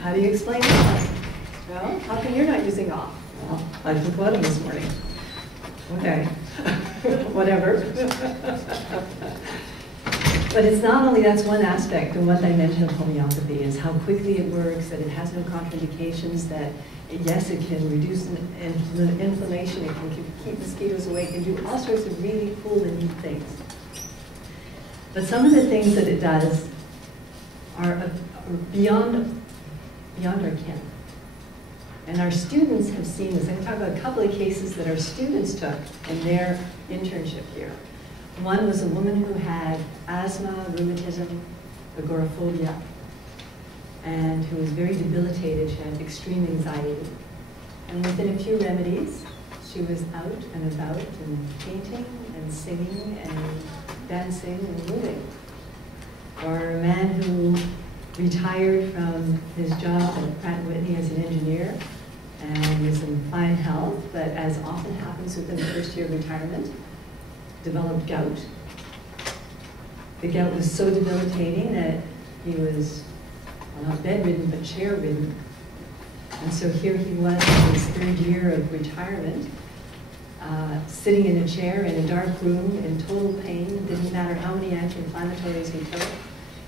How do you explain that? Well, how come you're not using off? Well, I took one this morning. Okay, whatever. But it's not only, that's one aspect, and one dimension of homeopathy is how quickly it works, that it has no contraindications, that yes, it can reduce inflammation, it can keep mosquitoes away, it can do all sorts of really cool and neat things. But some of the things that it does are beyond our ken. And our students have seen this. I'm going to talk about a couple of cases that our students took in their internship here. One was a woman who had asthma, rheumatism, agoraphobia, and who was very debilitated. She had extreme anxiety. And within a few remedies, she was out and about and painting and singing and dancing and moving. Or a man who retired from his job at Pratt & Whitney as an engineer and was in fine health, but as often happens within the first year of retirement, developed gout. The gout was so debilitating that he was, well, not bedridden, but chair-ridden. And so here he was in his third year of retirement, sitting in a chair in a dark room in total pain. It didn't matter how many anti-inflammatories he took.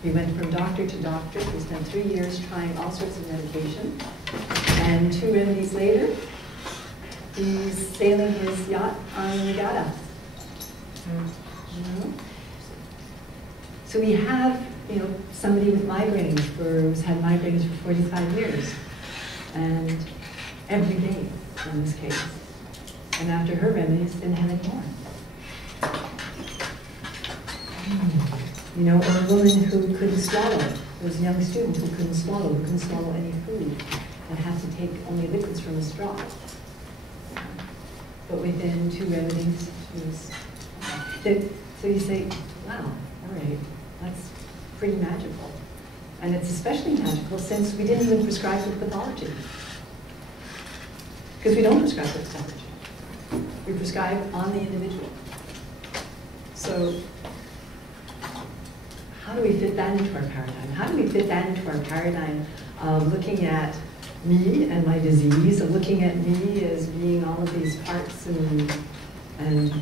He went from doctor to doctor. He spent 3 years trying all sorts of medication. And 2 remedies later, he's sailing his yacht on the regatta. So we have, somebody with migraines who's had migraines for 45 years, and every day in this case. And after her remedies, didn't have any more. Or a woman who couldn't swallow. There was a young student who couldn't swallow any food, and had to take only liquids from a straw. But within 2 remedies, she was. So you say, wow, all right, that's pretty magical. And it's especially magical since we didn't even prescribe for pathology. Because we don't prescribe for pathology. We prescribe on the individual. So how do we fit that into our paradigm? How do we fit that into our paradigm of looking at me and my disease, of looking at me as being all of these parts and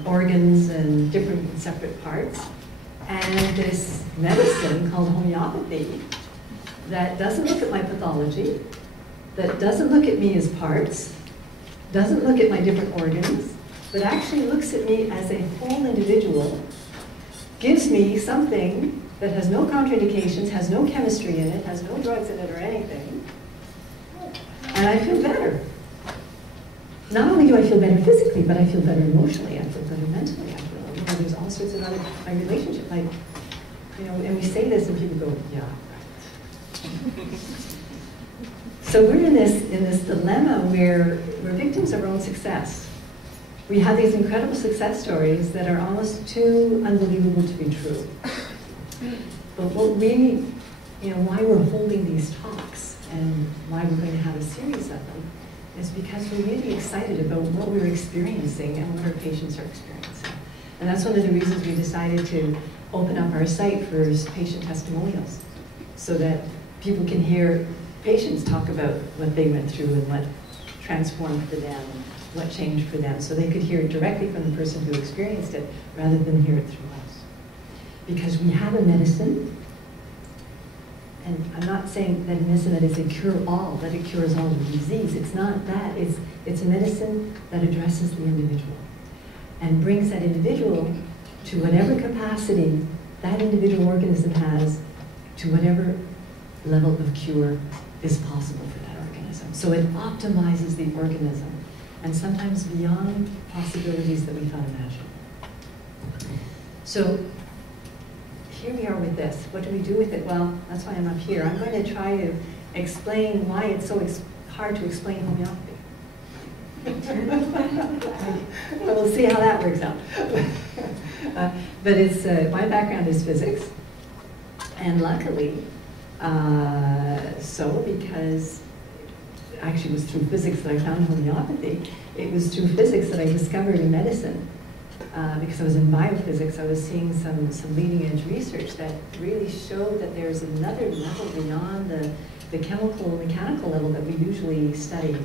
organs and different separate parts, and this medicine called homeopathy that doesn't look at my pathology, that doesn't look at me as parts, doesn't look at my different organs, but actually looks at me as a whole individual, gives me something that has no contraindications, has no chemistry in it, has no drugs in it or anything, and I feel better. Not only do I feel better physically, but I feel better emotionally, I feel better mentally, I feel, there's all sorts of other, my relationship, and we say this and people go, yeah, right. So we're in this dilemma where we're victims of our own success. We have these incredible success stories that are almost too unbelievable to be true. But what really, why we're holding these talks and why we're going to have a series of them is because we're really excited about what we're experiencing and what our patients are experiencing. And that's one of the reasons we decided to open up our site for patient testimonials, so that people can hear patients talk about what they went through and what transformed for them, and what changed for them, so they could hear it directly from the person who experienced it rather than hear it through us. Because we have a medicine, and I'm not saying that a medicine that is a cure-all, that it cures all the disease. It's not that. It's a medicine that addresses the individual and brings that individual to whatever capacity that individual organism has, to whatever level of cure is possible for that organism. So it optimizes the organism, and sometimes beyond possibilities that we thought imaginable. So here we are with this. What do we do with it? Well, that's why I'm up here. I'm going to try to explain why it's so hard to explain homeopathy. We'll see how that works out. But it's my background is physics, and luckily, because actually it was through physics that I found homeopathy. It was through physics that I discovered a medicine because I was in biophysics, I was seeing some leading edge research that really showed that there's another level beyond the chemical, mechanical level that we usually study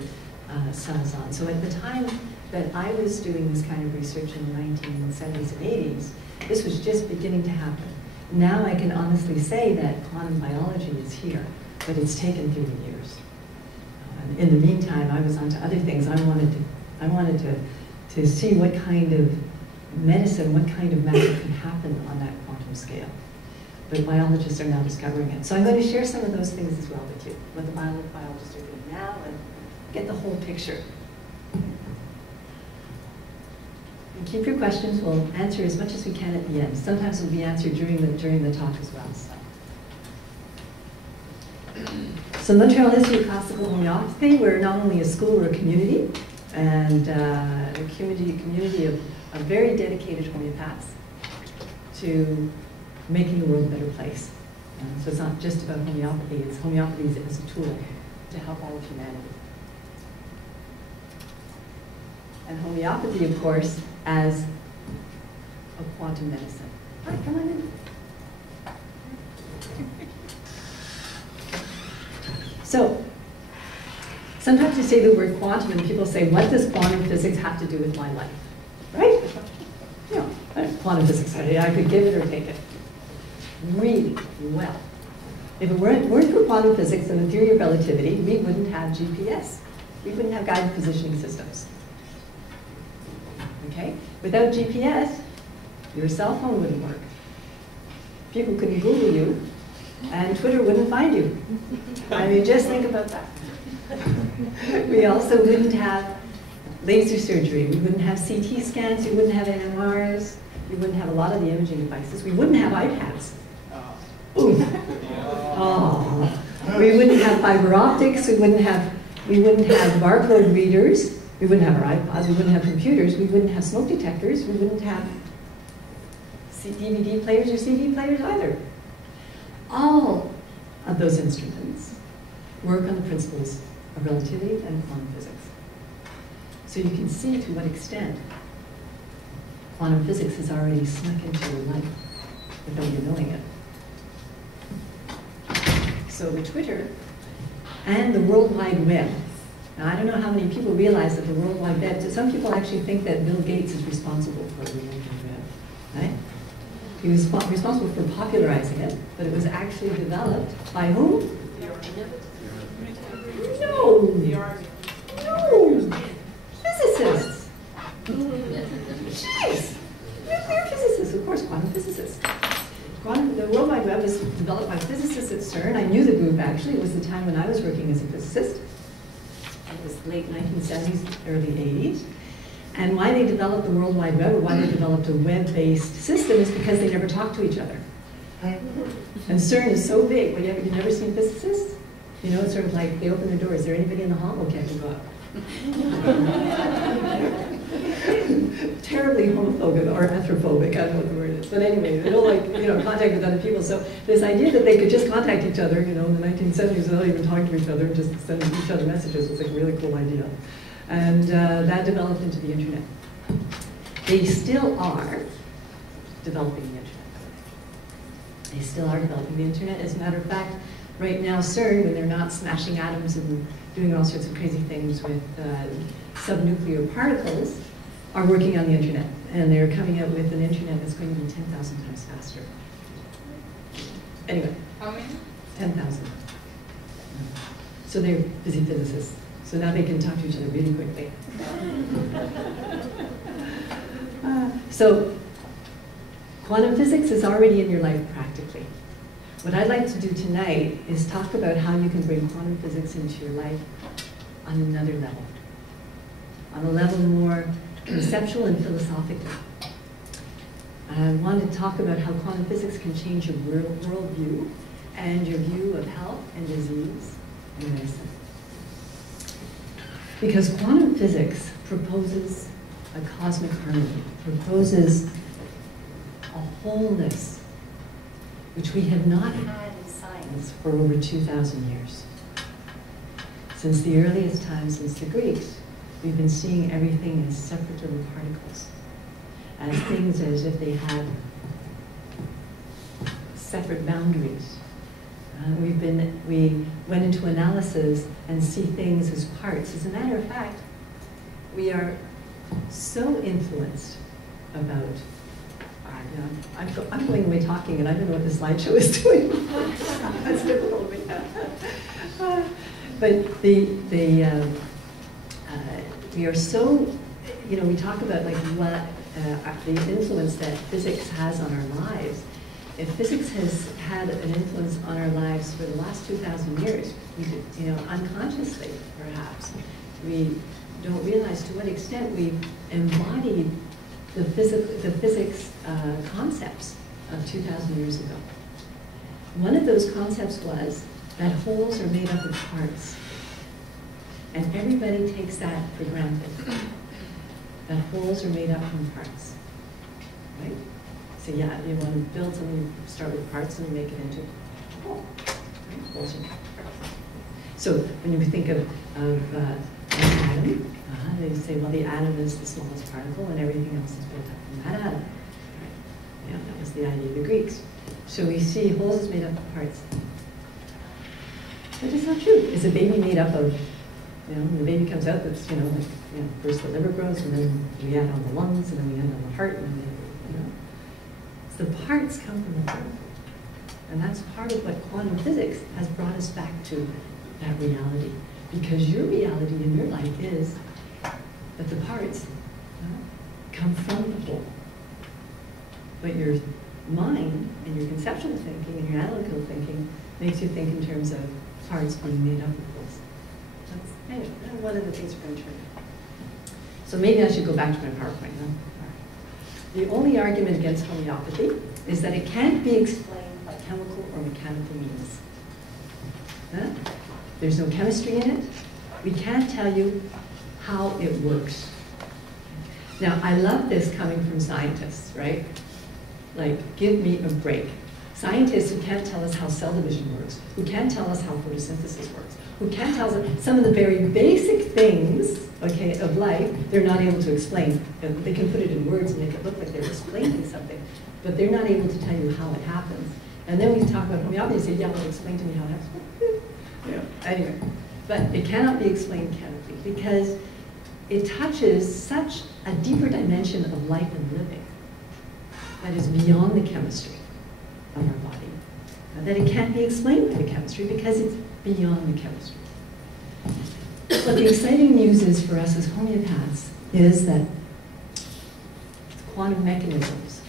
cells on. So at the time that I was doing this kind of research in the 1970s and 80s, this was just beginning to happen. Now I can honestly say that quantum biology is here, but it's taken 30 years. In the meantime, I was onto other things. I wanted to see what kind of medicine, what kind of magic can happen on that quantum scale. But biologists are now discovering it. So I'm going to share some of those things as well with you, what the biologists are doing now, and get the whole picture. And keep your questions. We'll answer as much as we can at the end. Sometimes it'll be answered during the talk as well. So Montreal Institute of Classical Homeopathy, we're not only a school, we're a community, and a community of very dedicated homeopaths to making the world a better place. So it's not just about homeopathy, it's homeopathy as a tool to help all of humanity. And homeopathy, of course, as a quantum medicine. Hi, come on in. So, sometimes you say the word quantum and people say, what does quantum physics have to do with my life? Right? You know, quantum physics, I could give it or take it. Really well. If it weren't for quantum physics and the theory of relativity, we wouldn't have GPS. We wouldn't have guided positioning systems. Okay? Without GPS, your cell phone wouldn't work. People couldn't Google you, and Twitter wouldn't find you. I mean, just think about that. We also wouldn't have laser surgery. We wouldn't have CT scans. We wouldn't have NMRs. We wouldn't have a lot of the imaging devices. We wouldn't have iPads. Ooh. Oh. We wouldn't have fiber optics. We wouldn't have barcode readers. We wouldn't have our iPods. We wouldn't have computers. We wouldn't have smoke detectors. We wouldn't have DVD players or CD players either. All of those instruments work on the principles of relativity and quantum physics. So you can see to what extent quantum physics has already snuck into your life without you knowing it. So the Twitter and the World Wide Web. Now, I don't know how many people realize that the World Wide Web, some people actually think that Bill Gates is responsible for the World Wide Web, right? He was responsible for popularizing it, but it was actually developed by whom? No! No! Physicists! Jeez! Nuclear physicists, of course, quantum physicists. The World Wide Web was developed by physicists at CERN. I knew the group, actually. It was the time when I was working as a physicist. It was late 1970s, early 80s. And why they developed the World Wide Web, or why they developed a web-based system, is because they never talked to each other. And CERN is so big. Well, you've never seen physicists? You know, it's sort of like they open their door. Is there anybody in the hall? Okay, I can go out. Terribly homophobic or anthrophobic, I don't know what the word is. But anyway, they don't like, contact with other people. So this idea that they could just contact each other, in the 1970s without even talking to each other, and just send each other messages was like a really cool idea. And that developed into the internet. They still are developing the internet. They still are developing the internet. As a matter of fact, right now CERN, when they're not smashing atoms and doing all sorts of crazy things with subnuclear particles, are working on the internet. And they're coming out with an internet that's going to be 10,000 times faster. Anyway. How many? 10,000. So they're busy physicists. So now they can talk to each other really quickly. So quantum physics is already in your life practically. What I'd like to do tonight is talk about how you can bring quantum physics into your life on another level. On a level more conceptual and philosophical. I want to talk about how quantum physics can change your worldview and your view of health and disease and medicine. Because quantum physics proposes a cosmic harmony, proposes a wholeness which we have not had in science for over 2,000 years. Since the earliest times, since the Greeks, we've been seeing everything as separate little particles. as things as if they had separate boundaries. We went into analysis and see things as parts. As a matter of fact, we are so influenced about, I'm going away talking and I don't know what the slideshow is doing. That's difficult. But we are so, we talk about like what the influence that physics has on our lives. If physics has had an influence on our lives for the last 2,000 years, unconsciously perhaps, we don't realize to what extent we've embodied the physics concepts of 2,000 years ago. One of those concepts was that wholes are made up of parts. And everybody takes that for granted, that wholes are made up from parts, right? So yeah, you want to build something, you start with parts and you make it into a whole, right? Wholes are made up of parts. So when you think of an atom, they say, well, the atom is the smallest particle and everything else is built up from that atom. Right? That was the idea of the Greeks. So we see wholes is made up of parts. But it's not true. Is a baby made up of, when the baby comes out, that's, first the liver grows, and then we add on the lungs, and then we add on the heart, and then, So the parts come from the particle. And that's part of what quantum physics has brought us back to that reality. Because your reality in your life is that the parts come from the whole. But your mind and your conceptual thinking and your analytical thinking makes you think in terms of parts being made up of wholes. That's anyway, one of the things we're going to try. So maybe I should go back to my PowerPoint now. The only argument against homeopathy is that it can't be explained by chemical or mechanical means. There's no chemistry in it. We can't tell you how it works. Now, I love this coming from scientists, right? Like, give me a break. Scientists who can't tell us how cell division works, who can't tell us how photosynthesis works, who can't tell us some of the very basic things, okay, of life, they're not able to explain. They can put it in words and make it look like they're explaining something, but they're not able to tell you how it happens. And then we talk about homeopathy and say, yeah, well, explain to me how it happens. Anyway, but it cannot be explained chemically because it touches such a deeper dimension of life and living that is beyond the chemistry of our body, that it can't be explained by the chemistry because it's beyond the chemistry. What the exciting news is for us as homeopaths is that quantum mechanisms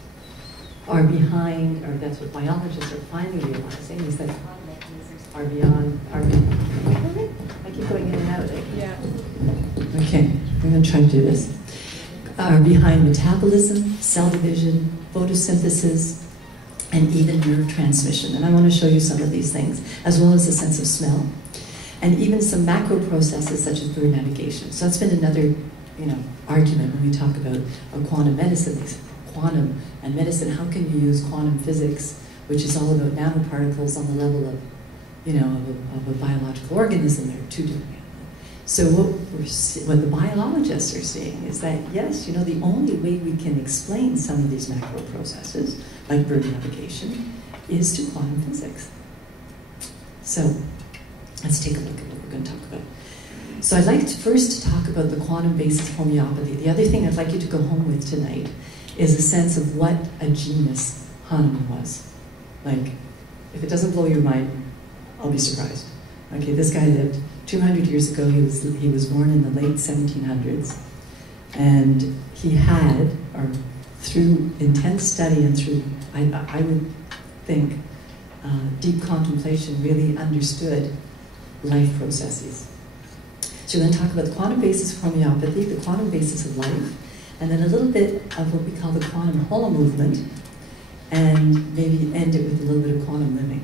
are behind, or that's what biologists are finally realizing, is that quantum mechanisms are beyond, I keep going in and out. Yeah. Okay, I'm going to try to do this. Are behind metabolism, cell division, photosynthesis, and even neurotransmission. And I want to show you some of these things, as well as the sense of smell, and even some macro processes such as bird navigation. So that's been another, argument when we talk about quantum medicine. These quantum and medicine. How can you use quantum physics, which is all about nanoparticles on the level of, of a biological organism? There are two different. So what the biologists are seeing is that, yes, the only way we can explain some of these macro processes, like bird navigation, is to quantum physics. So let's take a look at what we're going to talk about. So I'd like to first talk about the quantum basis of homeopathy. The other thing I'd like you to go home with tonight is a sense of what a genius Hahnemann was. Like, if it doesn't blow your mind, I'll be surprised. Okay, this guy lived 200 years ago. He was born in the late 1700s, and he had, or through intense study and through, I would think, deep contemplation, really understood life processes. So we're going to talk about the quantum basis of homeopathy, the quantum basis of life, and then a little bit of what we call the quantum holo movement, and maybe end it with a little bit of quantum living.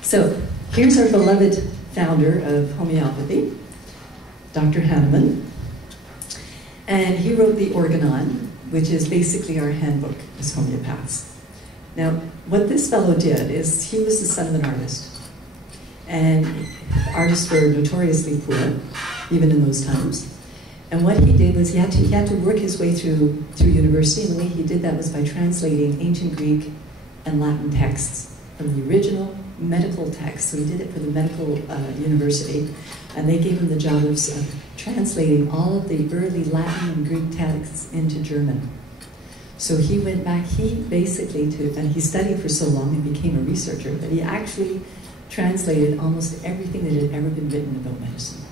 So here's our beloved founder of homeopathy, Dr. Hahnemann, and he wrote the Organon, which is basically our handbook as homeopaths. Now, what this fellow did is he was the son of an artist. And artists were notoriously poor, even in those times. And what he did was he had to work his way through university, and the way he did that was by translating ancient Greek and Latin texts from the original medical text. So he did it for the medical university, and they gave him the job of translating all of the early Latin and Greek texts into German. So he went back, and he studied for so long and became a researcher that he actually translated almost everything that had ever been written about medicine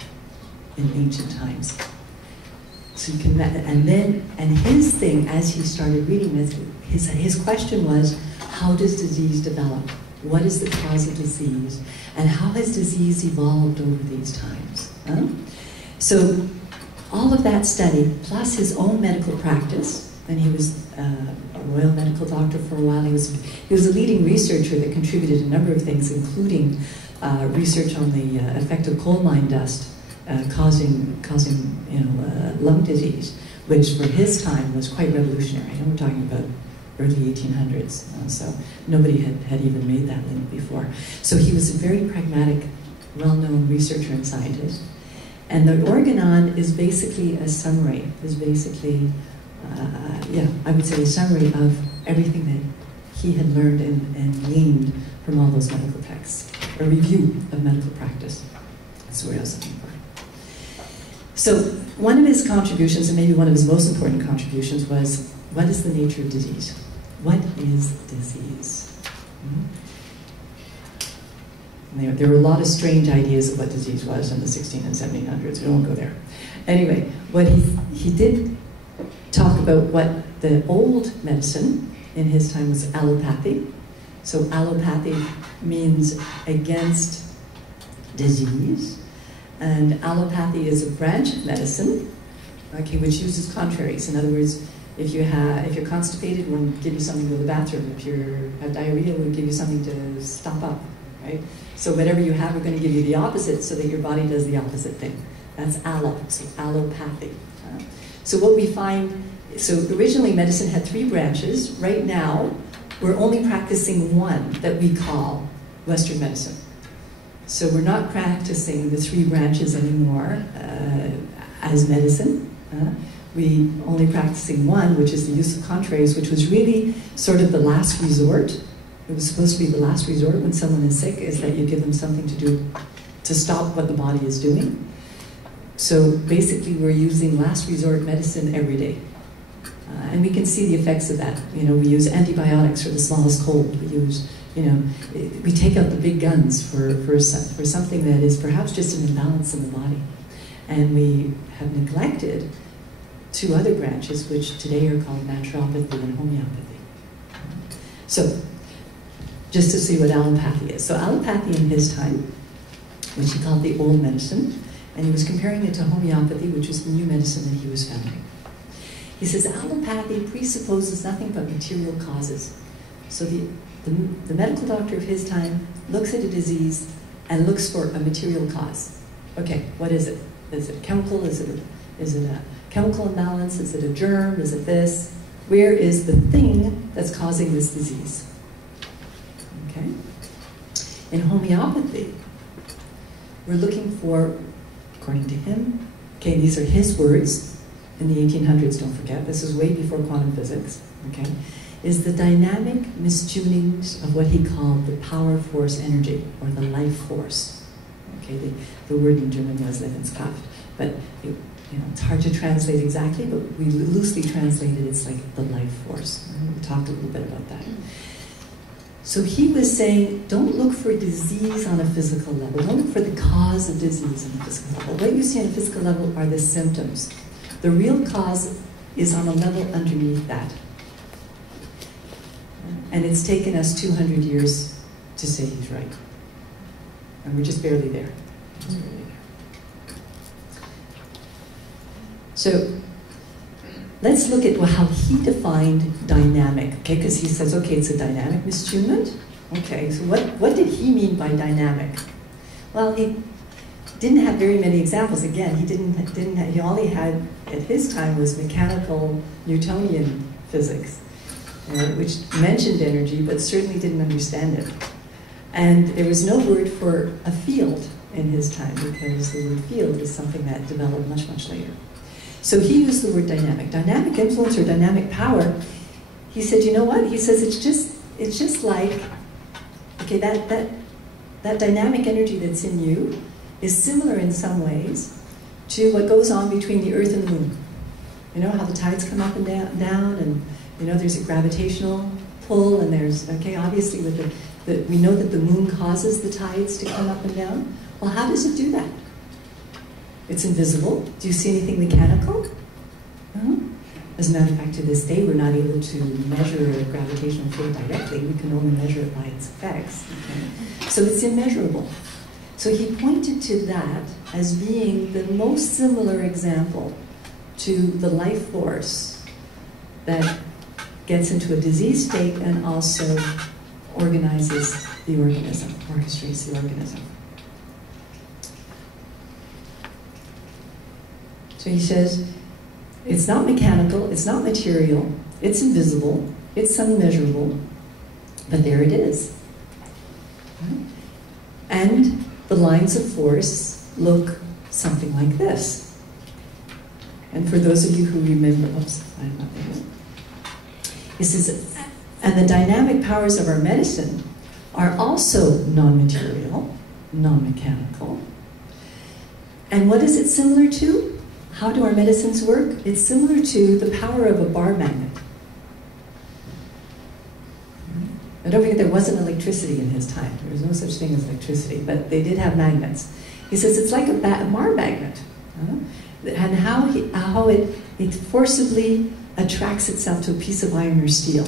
in ancient times. So you can, and his thing, as he started reading this, his question was, how does disease develop? What is the cause of disease? And how has disease evolved over these times? Huh? So all of that study, plus his own medical practice, and he was a Royal Medical Doctor for a while. He was a leading researcher that contributed a number of things, including research on the effect of coal mine dust causing lung disease, which for his time was quite revolutionary. And we're talking about early 1800s, so nobody had even made that link before. So he was a very pragmatic, well-known researcher and scientist. And the organon is basically a summary, I would say a summary of everything that he had learned and gleaned from all those medical texts, a review of medical practice. That's what I was looking for. So one of his contributions, and maybe one of his most important contributions, was what is the nature of disease? What is disease? There were a lot of strange ideas of what disease was in the 1600s and 1700s. We won't go there. Anyway, what he did talk about what the old medicine in his time was allopathy. So allopathy means against disease. And allopathy is a branch of medicine, okay, which uses contraries. In other words, if you're constipated, we'll give you something to go to the bathroom. If you have diarrhea, we'll give you something to stop up, right? So whatever you have, we're going to give you the opposite so that your body does the opposite thing. That's allopathy. So what we find, so originally medicine had 3 branches. Right now, we're only practicing one that we call Western medicine. So we're not practicing the 3 branches anymore as medicine. We only practicing one, which is the use of contraries, which was really sort of the last resort. It was supposed to be the last resort when someone is sick, is that you give them something to do to stop what the body is doing. So basically we're using last resort medicine every day. And we can see the effects of that. You know, we use antibiotics for the smallest cold. We use, we take out the big guns for something that is perhaps just an imbalance in the body. And we have neglected 2 other branches, which today are called naturopathy and homeopathy. So, just to see what allopathy is. So allopathy in his time, which he called the old medicine, and he was comparing it to homeopathy, which was the new medicine that he was founding. He says allopathy presupposes nothing but material causes. So the medical doctor of his time looks at a disease and looks for a material cause. Okay, what is it? Is it chemical? Is it a chemical imbalance? Is it a germ? Is it this? Where is the thing that's causing this disease? Okay. In homeopathy, we're looking for, according to him, okay, these are his words in the 1800s, don't forget, this is way before quantum physics, okay, is the dynamic mistunings of what he called the power force energy, or the life force. Okay, the word in German was Lebenskraft, but it's hard to translate exactly, but we loosely translated it's like the life force. We talked a little bit about that. So he was saying, don't look for disease on a physical level. Don't look for the cause of disease on a physical level. What you see on a physical level are the symptoms. The real cause is on a level underneath that. And it's taken us 200 years to say he's right. And we're just barely there. Just barely there. So let's look at how he defined dynamic, okay? Because he says, okay, it's a dynamic mistunement. Okay, so what did he mean by dynamic? Well, he didn't have very many examples. Again, he all he had at his time was mechanical Newtonian physics, which mentioned energy, but certainly didn't understand it. And there was no word for a field in his time, because the word field is something that developed much, much later. So he used the word dynamic. Dynamic influence or dynamic power. He said, you know what? He says it's just like, okay, that dynamic energy that's in you is similar in some ways to what goes on between the Earth and the Moon. You know how the tides come up and down, and you know there's a gravitational pull, and there's, okay, obviously with we know that the Moon causes the tides to come up and down. Well, how does it do that? It's invisible. Do you see anything mechanical? No. As a matter of fact, to this day, we're not able to measure a gravitational field directly. We can only measure it by its effects. Okay? So it's immeasurable. So he pointed to that as being the most similar example to the life force that gets into a disease state and also organizes the organism, orchestrates the organism. So he says, it's not mechanical, it's not material, it's invisible, it's unmeasurable, but there it is. Right? And the lines of force look something like this. And for those of you who remember, oops, I'm not there. He says, and the dynamic powers of our medicine are also non-material, non-mechanical. And what is it similar to? How do our medicines work? It's similar to the power of a bar magnet. And don't forget, there wasn't electricity in his time. There was no such thing as electricity, but they did have magnets. He says it's like a bar magnet. And how it forcibly attracts itself to a piece of iron or steel.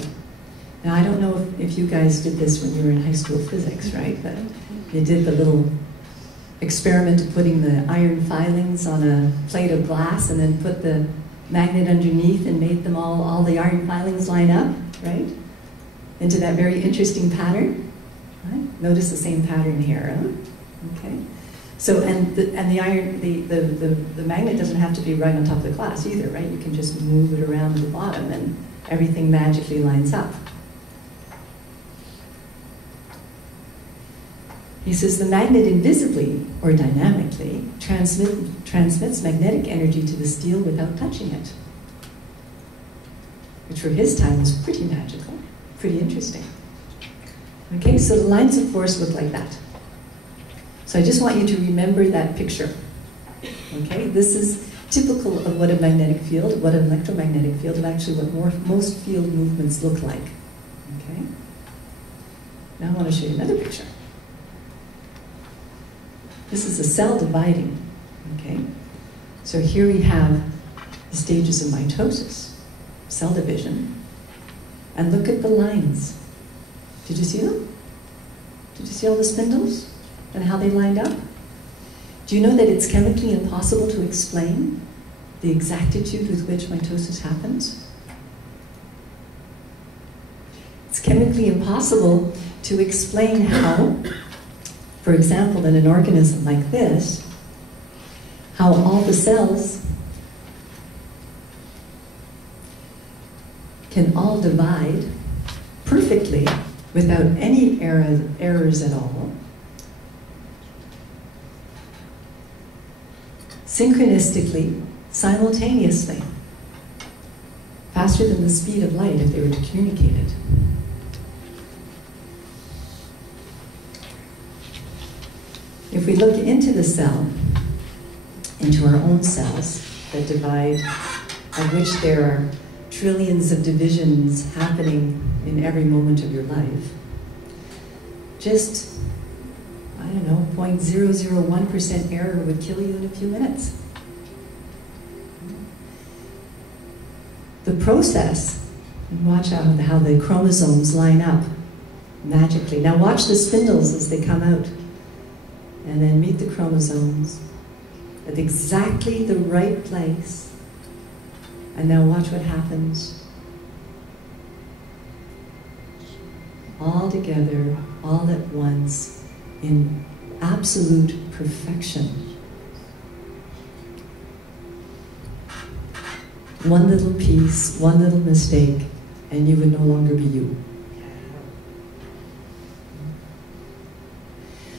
Now, I don't know if you guys did this when you were in high school physics, right? But you did the little experiment of putting the iron filings on a plate of glass and then put the magnet underneath and made them all the iron filings line up, right? Into that very interesting pattern. Right? Notice the same pattern here, huh? Okay. So, and the magnet doesn't have to be right on top of the glass either, right? You can just move it around to the bottom and everything magically lines up. He says the magnet invisibly or dynamically transmits magnetic energy to the steel without touching it, which for his time was pretty magical, pretty interesting. Okay, so the lines of force look like that. So I just want you to remember that picture. Okay, this is typical of what a magnetic field, what an electromagnetic field, and actually what most field movements look like. Okay. Now I want to show you another picture. This is a cell dividing. Okay. So here we have the stages of mitosis, cell division, and look at the lines. Did you see them? Did you see all the spindles? And how they lined up? Do you know that it's chemically impossible to explain the exactitude with which mitosis happens? It's chemically impossible to explain how, for example, in an organism like this, how all the cells can all divide perfectly without any errors at all, synchronistically, simultaneously, faster than the speed of light if they were to communicate it. If we look into the cell, into our own cells that divide, of which there are trillions of divisions happening in every moment of your life, just, I don't know, 0.001% error would kill you in a few minutes. The process, and watch out how the chromosomes line up magically. Now watch the spindles as they come out, and then meet the chromosomes at exactly the right place. And now watch what happens. All together, all at once, in absolute perfection. One little piece, one little mistake, and you would no longer be you.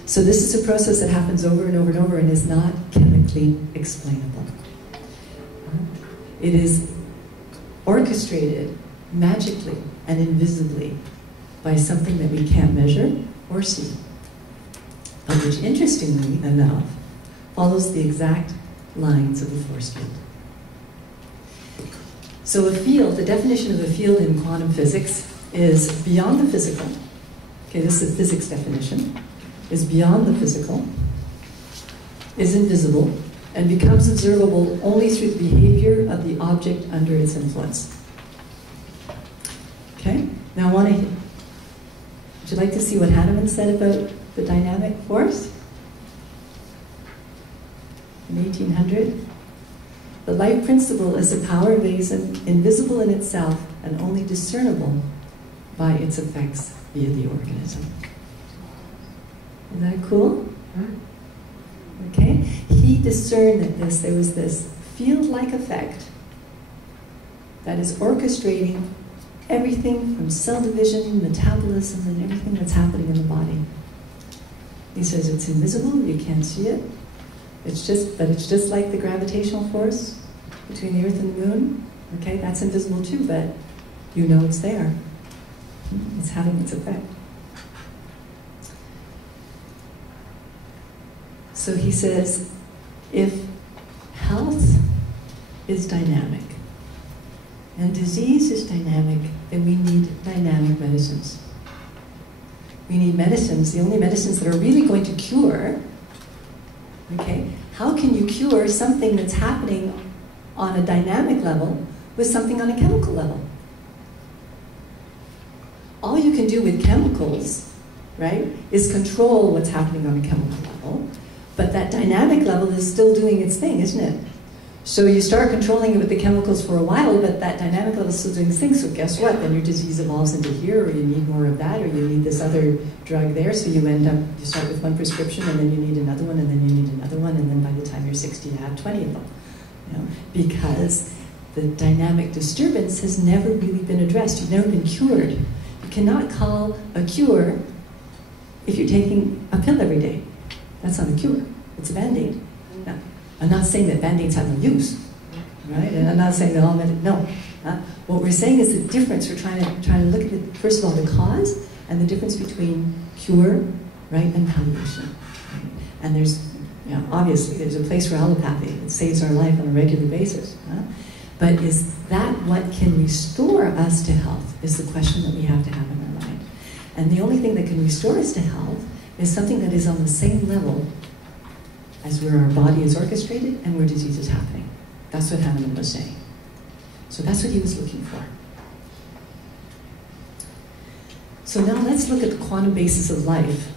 So this is a process that happens over and over and over and is not chemically explainable. It is orchestrated magically and invisibly by something that we can't measure or see, but which, interestingly enough, follows the exact lines of the force field. So a field, the definition of a field in quantum physics is beyond the physical. Okay, this is a physics definition. Is beyond the physical, is invisible, and becomes observable only through the behavior of the object under its influence. Okay? Now would you like to see what Hahnemann said about the dynamic force? In 1800? The life principle is a power reason invisible in itself and only discernible by its effects via the organism. Isn't that cool? Okay? He discerned that there was this field-like effect that is orchestrating everything from cell division, metabolism, and everything that's happening in the body. He says it's invisible, you can't see it. But it's just like the gravitational force between the Earth and the Moon. Okay, that's invisible too, but you know it's there. It's having its effect. So he says, if health is dynamic and disease is dynamic, then we need dynamic medicines. We need medicines, the only medicines that are really going to cure. Okay? How can you cure something that's happening on a dynamic level with something on a chemical level? All you can do with chemicals, right, is control what's happening on a chemical level, but that dynamic level is still doing its thing, isn't it? So you start controlling it with the chemicals for a while, but that dynamic level is still doing its thing, so guess what? Then your disease evolves into here, or you need more of that, or you need this other drug there, so you start with one prescription, and then you need another one, and then you need another one, and then by the time you're 60, you have 20 of them. You know? Because the dynamic disturbance has never really been addressed. You've never been cured. You cannot call a cure if you're taking a pill every day. That's not a cure. It's a Band-Aid. No. I'm not saying that Band-Aids have no use, right? And I'm not saying that all no. What we're saying is the difference. We're trying to look at it, first of all, the cause and the difference between cure, right, and palliation. Right? And there's, obviously, there's a place for allopathy. It saves our life on a regular basis. But is that what can restore us to health is the question that we have to have in our mind. And the only thing that can restore us to health is something that is on the same level as where our body is orchestrated and where disease is happening. That's what Hahnemann was saying. So that's what he was looking for. So now let's look at the quantum basis of life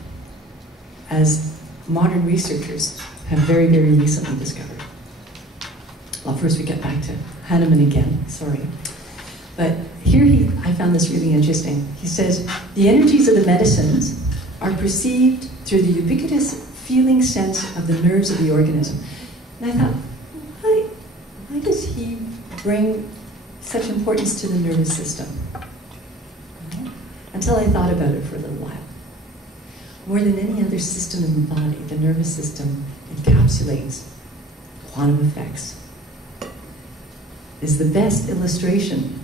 as modern researchers have very, very recently discovered. Well, first we get back to Hahnemann again, sorry. But here I found this really interesting. He says, the energies of the medicines are perceived through the ubiquitous feeling sense of the nerves of the organism. And I thought, why does he bring such importance to the nervous system? Until I thought about it for a little while. More than any other system in the body, the nervous system encapsulates quantum effects. Is the best illustration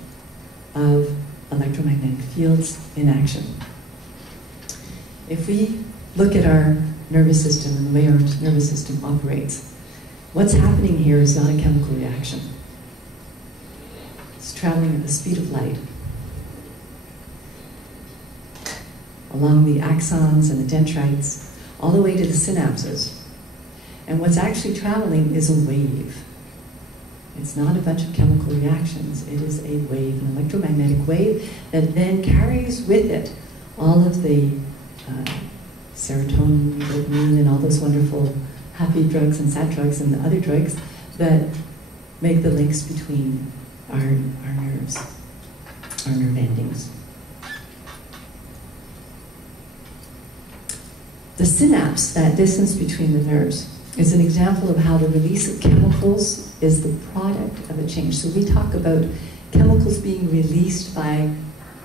of electromagnetic fields in action. If we look at our nervous system and the way our nervous system operates, what's happening here is not a chemical reaction. It's traveling at the speed of light along the axons and the dendrites, all the way to the synapses. And what's actually traveling is a wave. It's not a bunch of chemical reactions. It is a wave, an electromagnetic wave that then carries with it all of the serotonin, dopamine, and all those wonderful happy drugs and sad drugs and the other drugs that make the links between our nerves, our nerve endings. The synapse, that distance between the nerves, is an example of how the release of chemicals is the product of a change. So we talk about chemicals being released by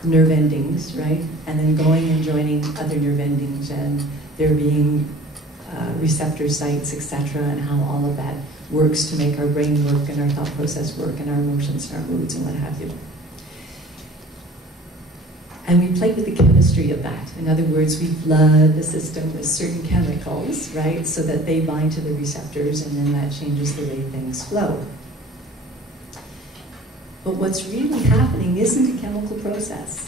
nerve endings, right? And then going and joining other nerve endings, and there being receptor sites, etc., and how all of that works to make our brain work and our thought process work and our emotions and our moods and what have you. And we play with the chemistry of that. In other words, we flood the system with certain chemicals, right, so that they bind to the receptors, and then that changes the way things flow. But what's really happening isn't a chemical process.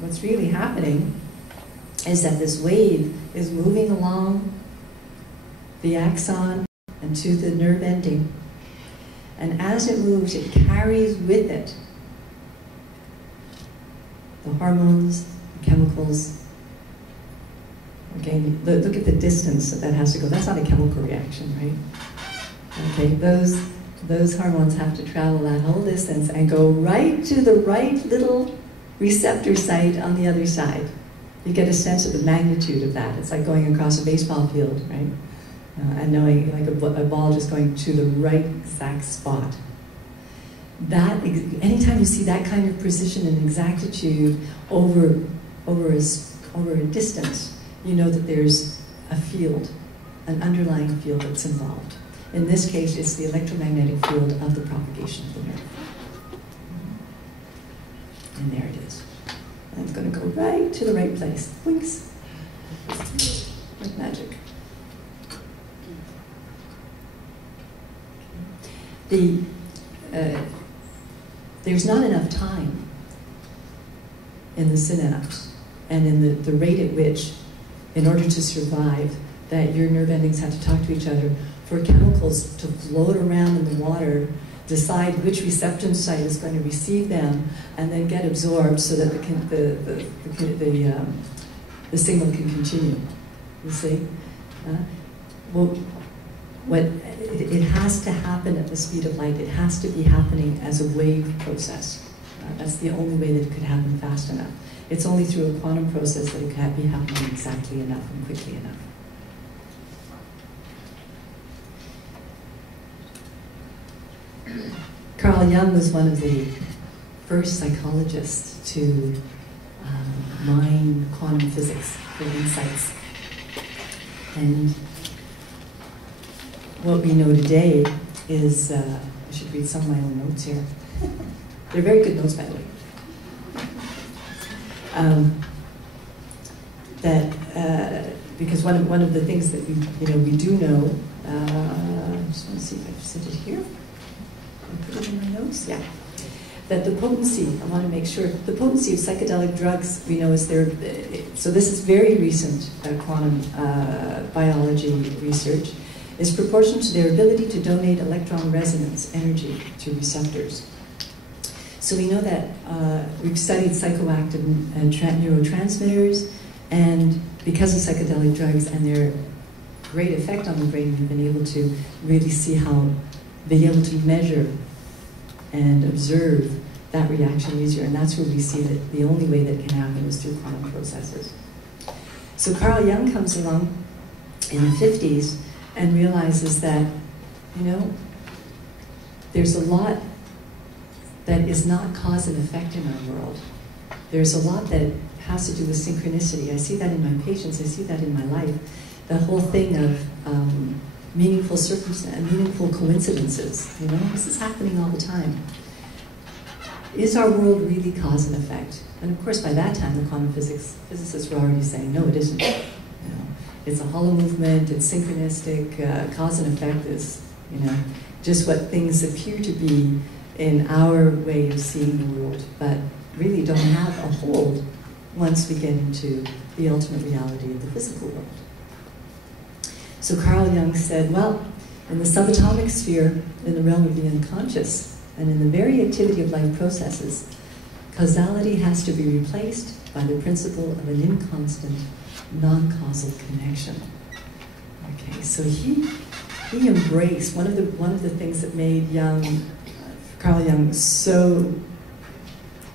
What's really happening is that this wave is moving along the axon and to the nerve ending. And as it moves, it carries with it the hormones, the chemicals. Okay, look at the distance that has to go. That's not a chemical reaction, right? Okay, those hormones have to travel that whole distance and go right to the right little receptor site on the other side. You get a sense of the magnitude of that. It's like going across a baseball field, right? And knowing like a ball just going to the right exact spot. That, anytime you see that kind of precision and exactitude over a distance, you know that there's a field, an underlying field that's involved. In this case, it's the electromagnetic field of the propagation of the nerve. And there it is. And it's going to go right to the right place. Winks. Like magic. There's not enough time in the synapse and in the rate at which, in order to survive, that your nerve endings have to talk to each other for chemicals to float around in the water, decide which receptor site is going to receive them, and then get absorbed so that the signal can continue. You see? It has to happen at the speed of light. It has to be happening as a wave process. That's the only way that it could happen fast enough. It's only through a quantum process that it can be happening exactly enough and quickly enough. Carl Jung was one of the first psychologists to mine quantum physics for insights. And what we know today is, I should read some of my own notes here. They're very good notes, by the way. Because one of the things that we do know, I just want to see if I've said it here. I put it in my notes, yeah. That the potency, I want to make sure, the potency of psychedelic drugs, we know is there, so this is very recent quantum biology research, is proportional to their ability to donate electron resonance energy to receptors. So we know that we've studied psychoactive neurotransmitters, and because of psychedelic drugs and their great effect on the brain, we've been able to really see how being able to measure and observe that reaction easier, and that's where we see that the only way that it can happen is through quantum processes. So Carl Jung comes along in the 50s and realizes that, there's a lot that is not cause and effect in our world. There's a lot that has to do with synchronicity. I see that in my patients, I see that in my life. The whole thing of meaningful circumstances, meaningful coincidences, this is happening all the time. Is our world really cause and effect? And of course, by that time, the quantum physicists were already saying, no, it isn't. It's a hollow movement, it's synchronistic, cause and effect is, just what things appear to be in our way of seeing the world, but really don't have a hold once we get into the ultimate reality of the physical world. So Carl Jung said, well, in the subatomic sphere, in the realm of the unconscious, and in the very activity of life processes, causality has to be replaced by the principle of an inconstant, non-causal connection. Okay, so he embraced one of the things that made Carl Jung so,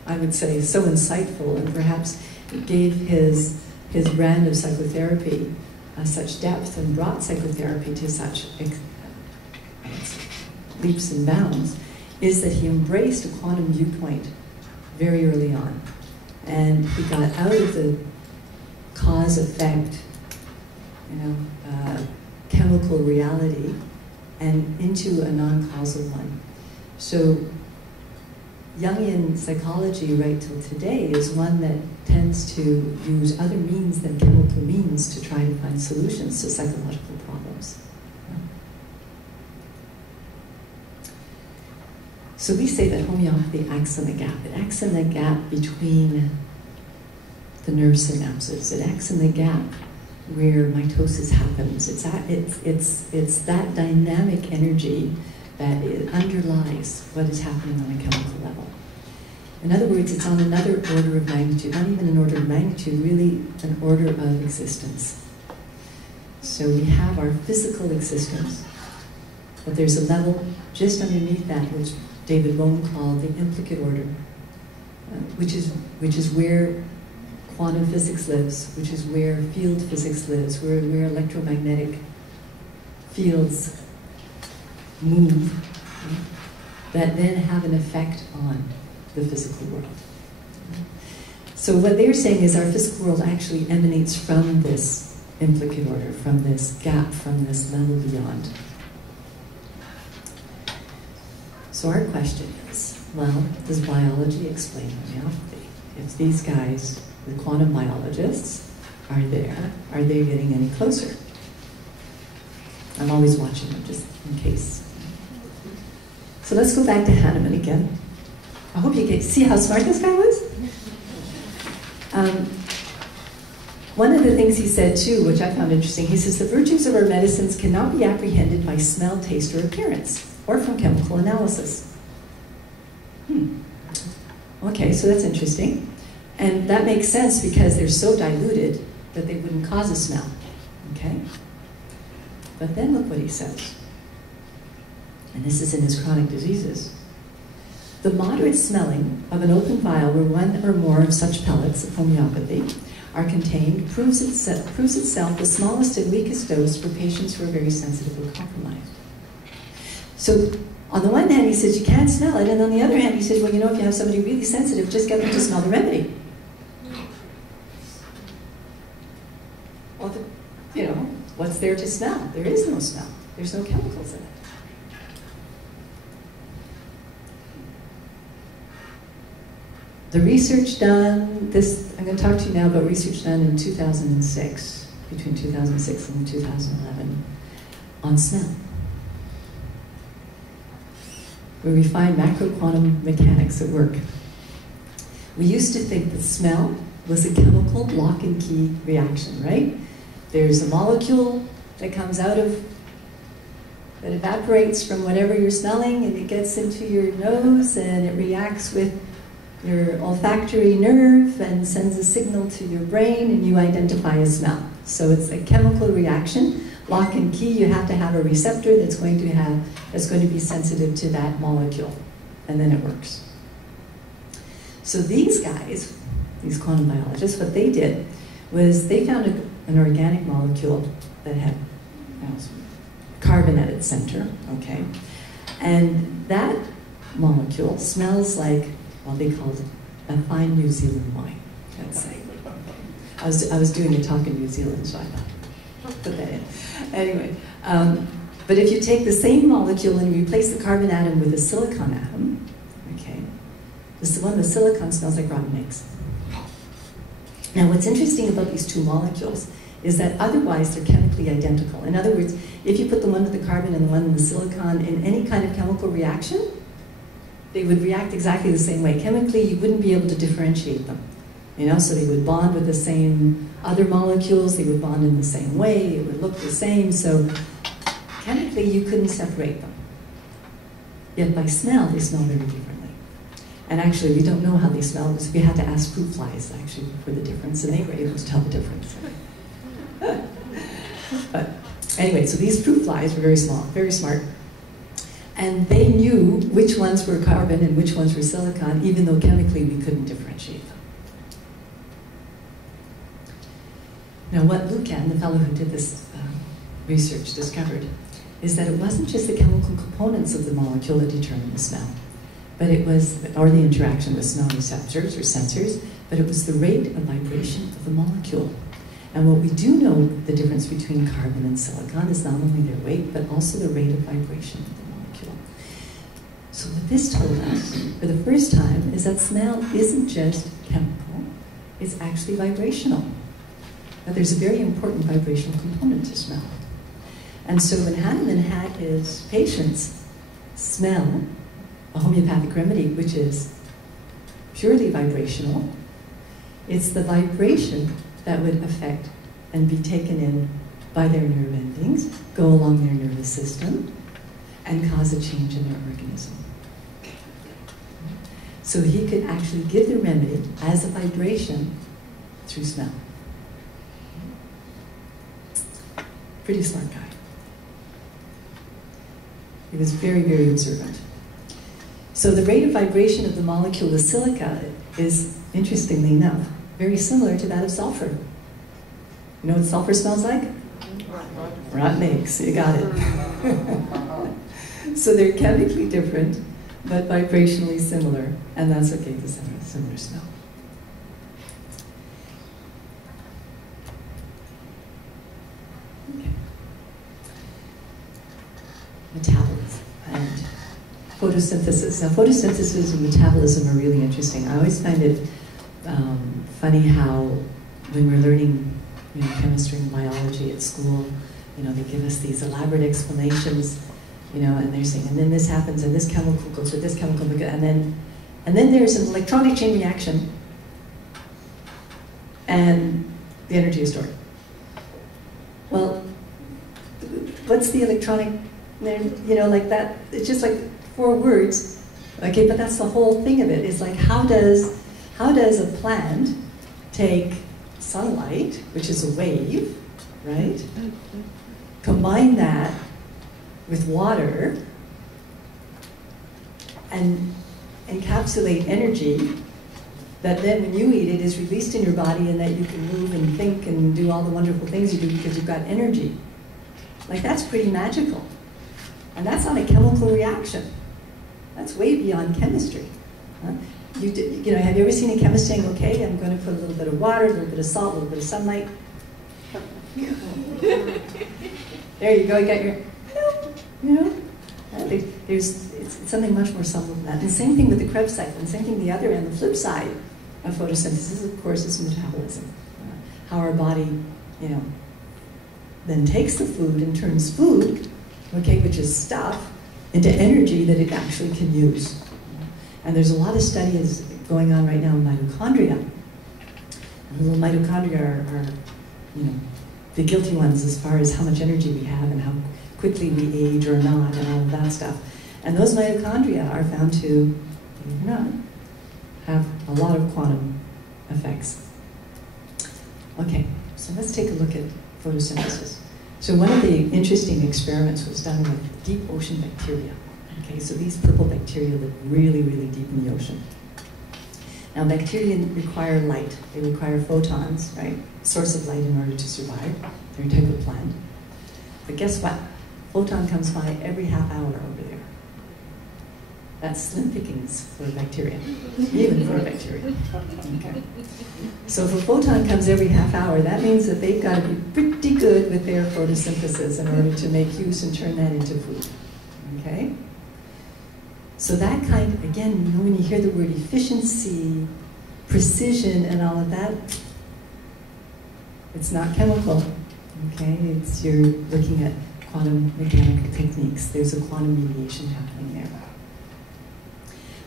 I would say, so insightful, and perhaps it gave his brand of psychotherapy such depth and brought psychotherapy to such leaps and bounds, is that he embraced a quantum viewpoint very early on. And he got out of the cause-effect, chemical reality and into a non-causal one. So Jungian psychology right till today is one that tends to use other means than chemical means to try to find solutions to psychological problems. So we say that homeopathy acts in the gap. It acts in the gap between the nerve synapses. It acts in the gap where mitosis happens. It's that dynamic energy that it underlies what is happening on a chemical level. In other words, it's on another order of magnitude, not even an order of magnitude, really an order of existence. So we have our physical existence, but there's a level just underneath that which David Bohm called the implicate order, which is where quantum physics lives, which is where field physics lives, where electromagnetic fields move, that then have an effect on the physical world. So what they're saying is our physical world actually emanates from this implicate order, from this gap, from this level beyond. So our question is, well, does biology explain homeopathy? If these guys, the quantum biologists, are there, are they getting any closer? I'm always watching them, just in case. So let's go back to Hahnemann again. I hope you can see how smart this guy was. One of the things he said too, which I found interesting, he says the virtues of our medicines cannot be apprehended by smell, taste, or appearance, or from chemical analysis. Okay, so that's interesting. And that makes sense because they're so diluted that they wouldn't cause a smell. Okay? But then look what he says. And this is in his chronic diseases. The moderate smelling of an open vial where one or more of such pellets of homeopathy are contained proves itself the smallest and weakest dose for patients who are very sensitive or compromised. So on the one hand, he says you can't smell it, and on the other hand, he says, well, you know, if you have somebody really sensitive, just get them to smell the remedy. Well, you know, what's there to smell? There is no smell. There's no chemicals in it. The research done, I'm going to talk to you now about research done in 2006, between 2006 and 2011, on smell, where we find macro-quantum mechanics at work. We used to think that smell was a chemical lock and key reaction, right? There's a molecule that comes out of, that evaporates from whatever you're smelling, and it gets into your nose, and it reacts with your olfactory nerve and sends a signal to your brain, and you identify a smell. So it's a chemical reaction. Lock and key, you have to have a receptor that's going to be sensitive to that molecule, and then it works. So these guys, these quantum biologists, what they did was they found an organic molecule that had carbon at its center, okay? And that molecule smells like, well, they called it a fine New Zealand wine. I was doing a talk in New Zealand, so I thought, I'll put that in. Anyway, but if you take the same molecule and replace the carbon atom with a silicon atom, okay, the silicon smells like rotten eggs. Now, what's interesting about these two molecules is that otherwise they're chemically identical. In other words, if you put the one with the carbon and the one with the silicon in any kind of chemical reaction, they would react exactly the same way. Chemically, you wouldn't be able to differentiate them. You know, so they would bond with the same other molecules, they would bond in the same way, it would look the same, so chemically you couldn't separate them. Yet by smell, they smell very differently. And actually, we don't know how they smell, because we had to ask fruit flies, actually, for the difference, and they were able to tell the difference. But anyway, so these fruit flies were very small, very smart. And they knew which ones were carbon and which ones were silicon, even though chemically we couldn't differentiate them. Now, what Lucan, the fellow who did this research, discovered is that it wasn't just the chemical components of the molecule that determined the smell, but it was, or the interaction with smell receptors or sensors, but it was the rate of vibration of the molecule. And what we do know the difference between carbon and silicon is not only their weight, but also the rate of vibration of the molecule. So what this told us, for the first time, is that smell isn't just chemical, it's actually vibrational. Now there's a very important vibrational component to smell. And so when Hahnemann had his patients smell a homeopathic remedy, which is purely vibrational, it's the vibration that would affect and be taken in by their nerve endings, go along their nervous system, and cause a change in their organism. So he could actually give the remedy as a vibration through smell. Pretty smart guy. He was very, very observant. So the rate of vibration of the molecule of silica is, interestingly enough, very similar to that of sulfur. You know what sulfur smells like? Rotten eggs, you got it. So they're chemically different, but vibrationally similar, and that's what gave the similar smell. Okay. Metabolism and photosynthesis. Now, photosynthesis and metabolism are really interesting. I always find it funny how when we're learning, chemistry and biology at school, they give us these elaborate explanations, and they're saying, and then this happens, and this chemical goes with this chemical, and then there's an electronic chain reaction, and the energy is stored. Well, what's the electronic, like that? It's just like 4 words, okay? But that's the whole thing of it. Is like how does a plant take sunlight, which is a wave, right? Combine that with water and encapsulate energy that then when you eat it is released in your body, and that you can move and think and do all the wonderful things you do because you've got energy. Like, that's pretty magical. And that's not a chemical reaction. That's way beyond chemistry. Huh? Have you ever seen a chemist saying, okay, I'm going to put a little bit of water, a little bit of salt, a little bit of sunlight. There you go, you got your, it's something much more subtle than that. And same thing with the Krebs cycle, and same thing the other end, the flip side of photosynthesis, of course, is metabolism. How our body, then takes the food and turns food, okay, which is stuff, into energy that it actually can use. And there's a lot of studies going on right now in mitochondria. And the little mitochondria are the guilty ones as far as how much energy we have and how quickly we age or not and all of that stuff. And those mitochondria are found to, believe it or not, have a lot of quantum effects. Okay, so let's take a look at photosynthesis. So one of the interesting experiments was done with deep ocean bacteria. Okay, so these purple bacteria live really, really deep in the ocean. Now, bacteria require light. They require photons, right? Source of light in order to survive. They're a type of plant. But guess what? Photon comes by every half hour over there. That's slim pickings for a bacteria, even for a bacteria. Okay. So if a photon comes every half hour, that means that they've got to be pretty good with their photosynthesis in order to make use and turn that into food. Okay? So that kind, again, when you hear the word efficiency, precision, and all of that, it's not chemical, okay? You're looking at quantum mechanical techniques. There's a quantum mediation happening there.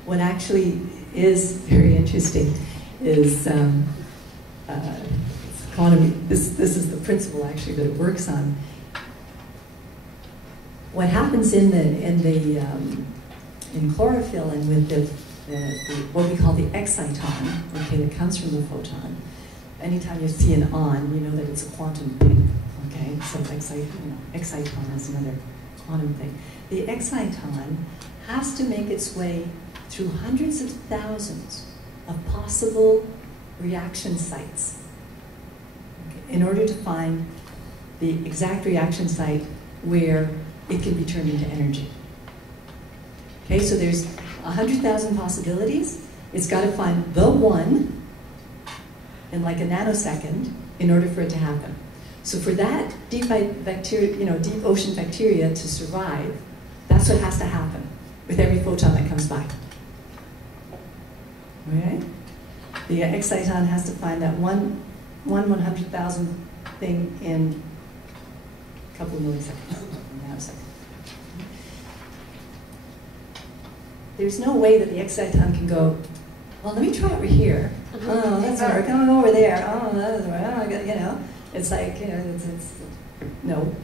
What actually is very interesting is quantum, this is the principle actually that it works on. What happens in chlorophyll and with what we call the exciton, okay, that comes from the photon. Anytime you see an on, you know that it's a quantum thing, okay? So exciton is another quantum thing. The exciton has to make its way through hundreds of thousands of possible reaction sites, okay, in order to find the exact reaction site where it can be turned into energy. Okay, so there's 100,000 possibilities. It's got to find the one in like a nanosecond in order for it to happen. So for that deep ocean bacteria to survive, that's what has to happen with every photon that comes by. Okay? The exciton has to find that one 100,000th thing in a couple of milliseconds. There's no way that the exciton can go, well, let me try over here. Oh, that's not coming over there. Oh, that's right. You know, it's like, you know, no.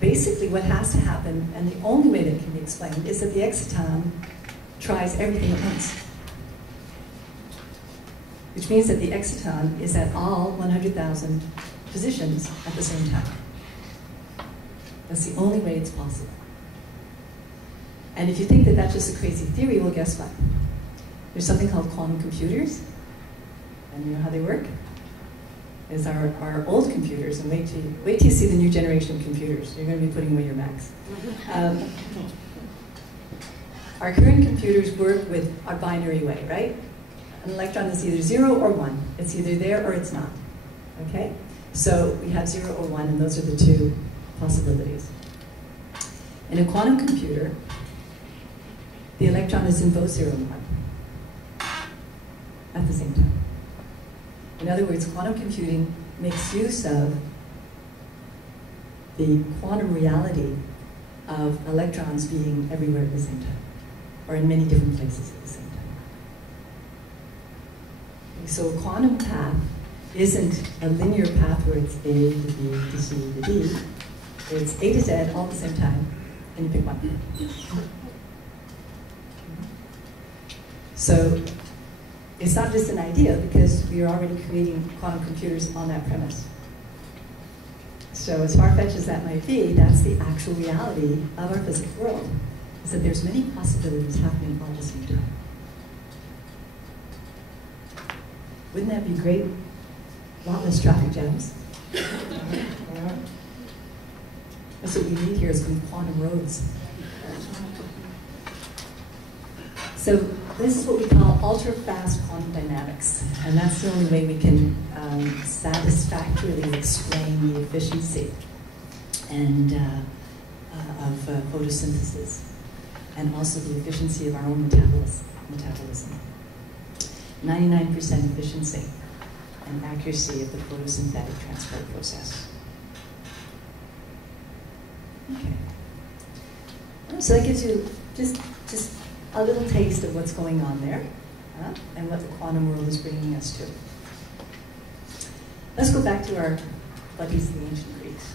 Basically, what has to happen, and the only way that can be explained, is that the exciton tries everything at once. Which means that the exciton is at all 100,000 positions at the same time. That's the only way it's possible. And if you think that that's just a crazy theory, well, guess what? There's something called quantum computers, and you know how they work? It's our old computers, and wait till you see the new generation of computers. You're going to be putting away your Macs. Our current computers work with a binary way, right? An electron is either 0 or 1. It's either there or it's not. Okay? So we have 0 or 1, and those are the two possibilities. In a quantum computer, the electron is in both 0 and 1 at the same time. In other words, quantum computing makes use of the quantum reality of electrons being everywhere at the same time, or in many different places at the same time. So a quantum path isn't a linear path where it's A to B to C to D. It's A to Z all at the same time, and you pick one. So it's not just an idea, because we are already creating quantum computers on that premise. So as far-fetched as that might be, that's the actual reality of our physical world, is that there's many possibilities happening all at the same time. Wouldn't that be great? A lot less traffic jams. That's what we need here, is some quantum roads. So this is what we call ultra-fast quantum dynamics, and that's the only way we can satisfactorily explain the efficiency and of photosynthesis, and also the efficiency of our own metabolism. 99% efficiency and accuracy of the photosynthetic transport process. Okay. So that gives you just a little taste of what's going on there, and what the quantum world is bringing us to. Let's go back to our buddies, the ancient Greeks.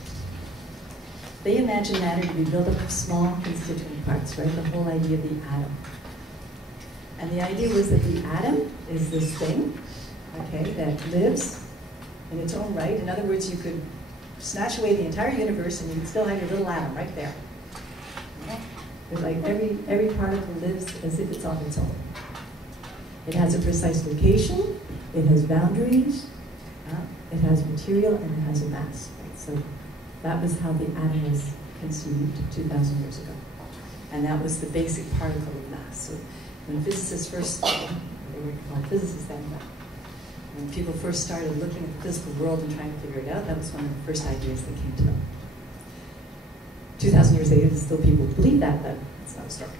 They imagined matter to be built up of small constituent parts, right? The whole idea of the atom. And the idea was that the atom is this thing, okay, that lives in its own right. In other words, you could snatch away the entire universe and you could still have your little atom right there. It's like every particle lives as if it's on its own. It has a precise location, it has boundaries, it has material, and it has a mass. Right? So that was how the atom was conceived 2,000 years ago. And that was the basic particle of mass. So when physicists first, they were called physicists then, but when people first started looking at the physical world and trying to figure it out, that was one of the first ideas that came to them. 2,000 years later, there's still people who believe that, but it's not a story.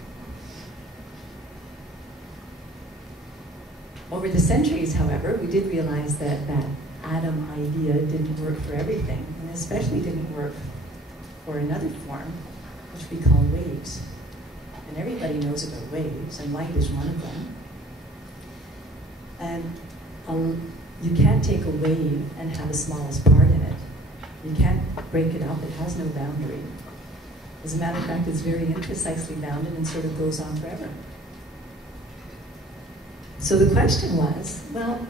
Over the centuries, however, we did realize that that atom idea didn't work for everything, and especially didn't work for another form, which we call waves. And everybody knows about waves, and light is one of them. And you can't take a wave and have the smallest part in it. You can't break it up, it has no boundary. As a matter of fact, it's very imprecisely bounded and sort of goes on forever. So the question was, well,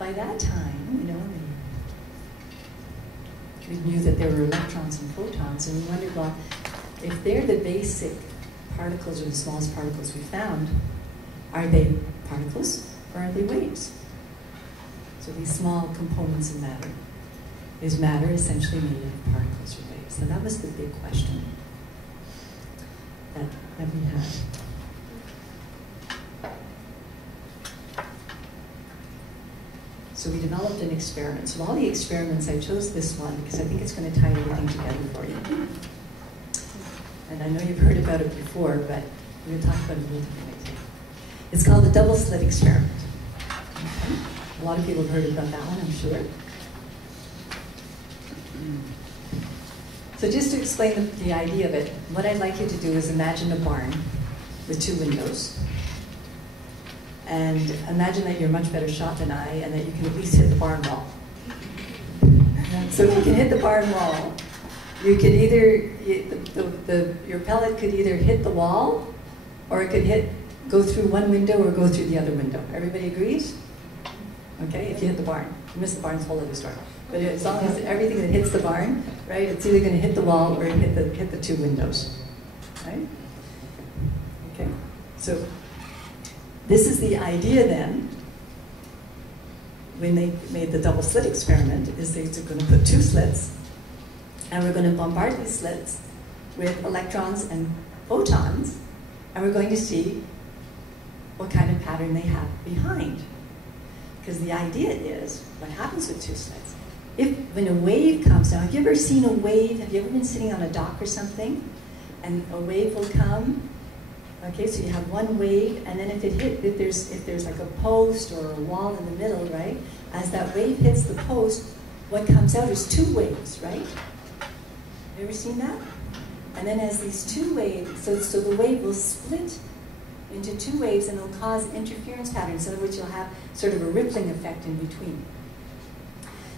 by that time, you know, we knew that there were electrons and photons, and we wondered, well, if they're the basic particles or the smallest particles we found, are they particles or are they waves? So these small components of matter. Is matter essentially made of particles or waves? So that was the big question that we had. So we developed an experiment. So of all the experiments, I chose this one because I think it's going to tie everything together for you. And I know you've heard about it before, but we're going to talk about it a little bit. It's called the double slit experiment. Okay. A lot of people have heard about that one, I'm sure. So just to explain the idea of it, what I'd like you to do is imagine a barn with 2 windows. And imagine that you're a much better shot than I, and that you can at least hit the barn wall. So if you can hit the barn wall, you can either, your pellet could either hit the wall, or it could go through one window or go through the other window. Everybody agrees? Okay, if you hit the barn. You miss the barn, it's a whole other story. But as long as everything that hits the barn, right, it's either going to hit the wall or hit the 2 windows, right? Okay, so this is the idea then, when they made the double slit experiment, is they're going to put 2 slits, and we're going to bombard these slits with electrons and photons, and we're going to see what kind of pattern they have behind. Because the idea is, what happens with 2 slits? When a wave comes down, have you ever seen a wave? Have you ever been sitting on a dock or something? And a wave will come. Okay, so you have one wave, and then if there's like a post or a wall in the middle, right? As that wave hits the post, what comes out is 2 waves, right? Have you ever seen that? And then as these 2 waves, so the wave will split into 2 waves, and it'll cause interference patterns. In other words, you'll have sort of a rippling effect in between.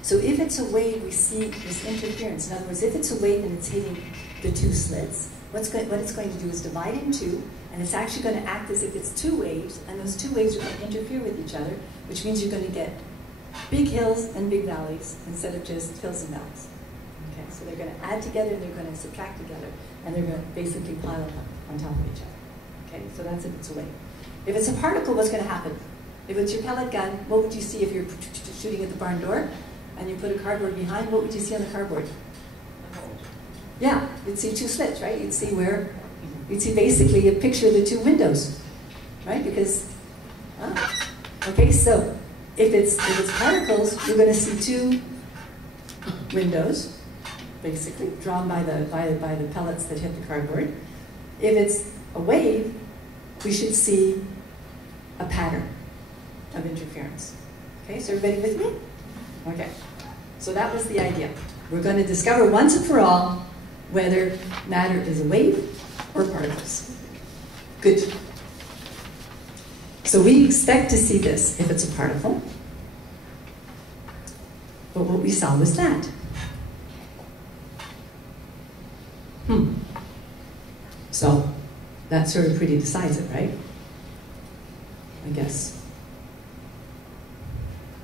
So if it's a wave, we see this interference. In other words, if it's a wave and it's hitting the 2 slits, what it's going to do is divide in 2, and it's actually going to act as if it's 2 waves, and those 2 waves are going to interfere with each other, which means you're going to get big hills and big valleys instead of just hills and valleys. Okay, so they're going to add together, and they're going to subtract together, and they're going to basically pile up on top of each other. Okay, so that's if it's a wave. If it's a particle, what's going to happen? If it's your pellet gun, what would you see if you're shooting at the barn door? And you put a cardboard behind, what would you see on the cardboard? Yeah, you'd see 2 slits, right? You'd see basically a picture of the 2 windows, right? Because, okay, so if it's particles, you're going to see 2 windows, basically, drawn by the pellets that hit the cardboard. If it's a wave, we should see a pattern of interference. Okay, so everybody with me? Okay, so that was the idea. We're going to discover once and for all whether matter is a wave or particles. Good. So we expect to see this if it's a particle. But what we saw was that. So that sort of pretty decides it, right? I guess.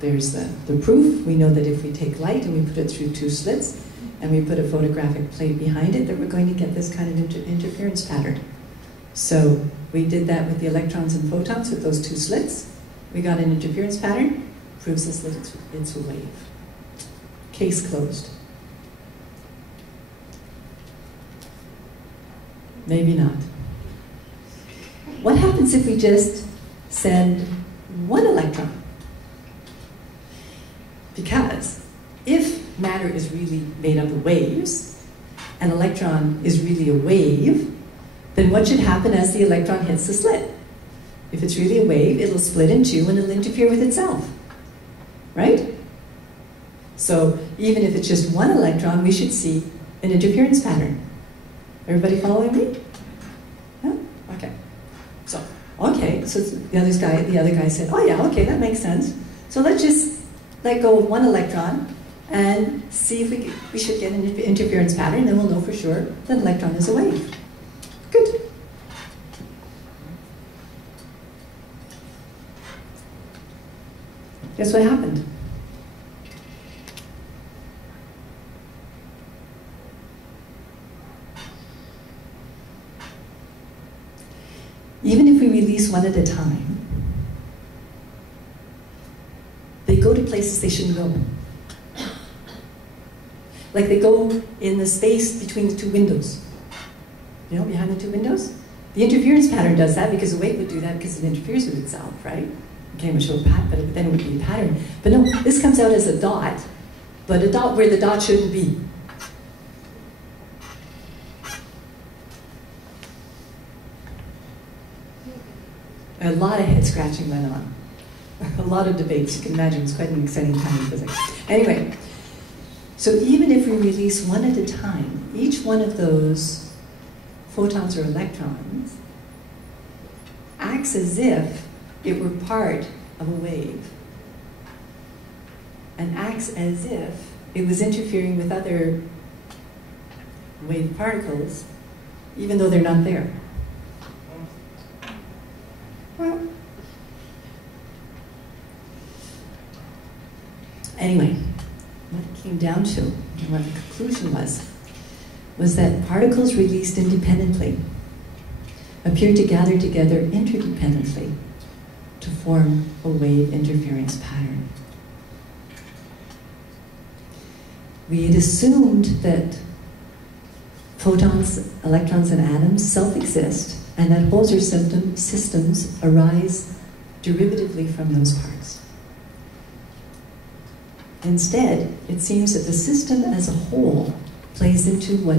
There's the proof. We know that if we take light and we put it through 2 slits and we put a photographic plate behind it, that we're going to get this kind of interference pattern. So we did that with the electrons and photons with those 2 slits. We got an interference pattern. Proves us that it's a wave. Case closed. Maybe not. What happens if we just send 1 electron? Because if matter is really made up of waves, an electron is really a wave, then what should happen as the electron hits the slit? If it's really a wave, it'll split in 2 and it'll interfere with itself. Right? So even if it's just 1 electron, we should see an interference pattern. Everybody following me? No? Okay. So the other guy said, oh yeah, okay, that makes sense. So let's just let go of 1 electron and see if we should get an interference pattern, then we'll know for sure that an electron is a wave. Good. Guess what happened? Even if we release 1 at a time, they go to places they shouldn't go. Like they go in the space between the 2 windows. You know, behind the 2 windows? The interference pattern does that because the wave would do that because it interferes with itself, right? okay, we show a pattern, but then it would be a pattern. But no, this comes out as a dot, but a dot where the dot shouldn't be. A lot of head scratching went on. A lot of debates. You can imagine it's quite an exciting time in physics. Anyway, so even if we release one at a time, each one of those photons or electrons acts as if it were part of a wave, and acts as if it was interfering with other wave particles, even though they're not there. Well, anyway, what it came down to, and what the conclusion was that particles released independently appear to gather together interdependently to form a wave interference pattern. We had assumed that photons, electrons, and atoms self-exist, and that whole systems arise derivatively from those parts. Instead, it seems that the system as a whole plays into what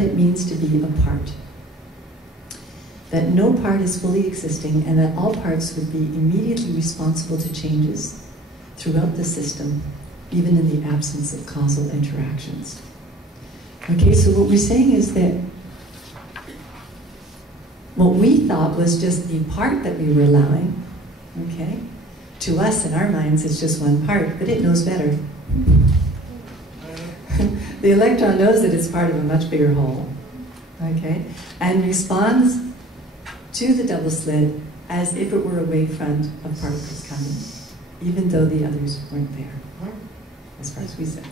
it means to be a part. That no part is fully existing, and that all parts would be immediately responsible to changes throughout the system, even in the absence of causal interactions. Okay, so what we're saying is that what we thought was just the part that we were allowing, okay, to us in our minds it's just one part, but it knows better. The electron knows that it's part of a much bigger whole, okay, and responds to the double slit as if it were a wavefront of particles coming, even though the others weren't there, as far as we said.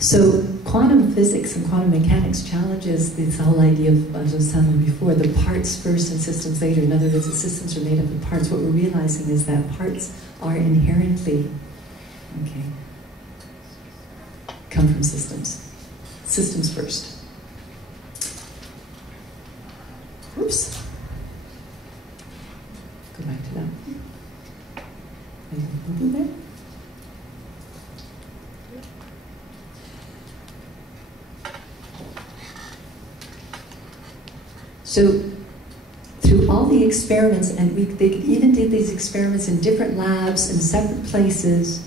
So quantum physics and quantum mechanics challenges this whole idea of, as I was telling you before, the parts first and systems later. In other words, the systems are made up of parts. What we're realizing is that parts are inherently, okay, come from systems. Systems first. Oops. Go back to that. Anything there? So, through all the experiments, and they even did these experiments in different labs in separate places,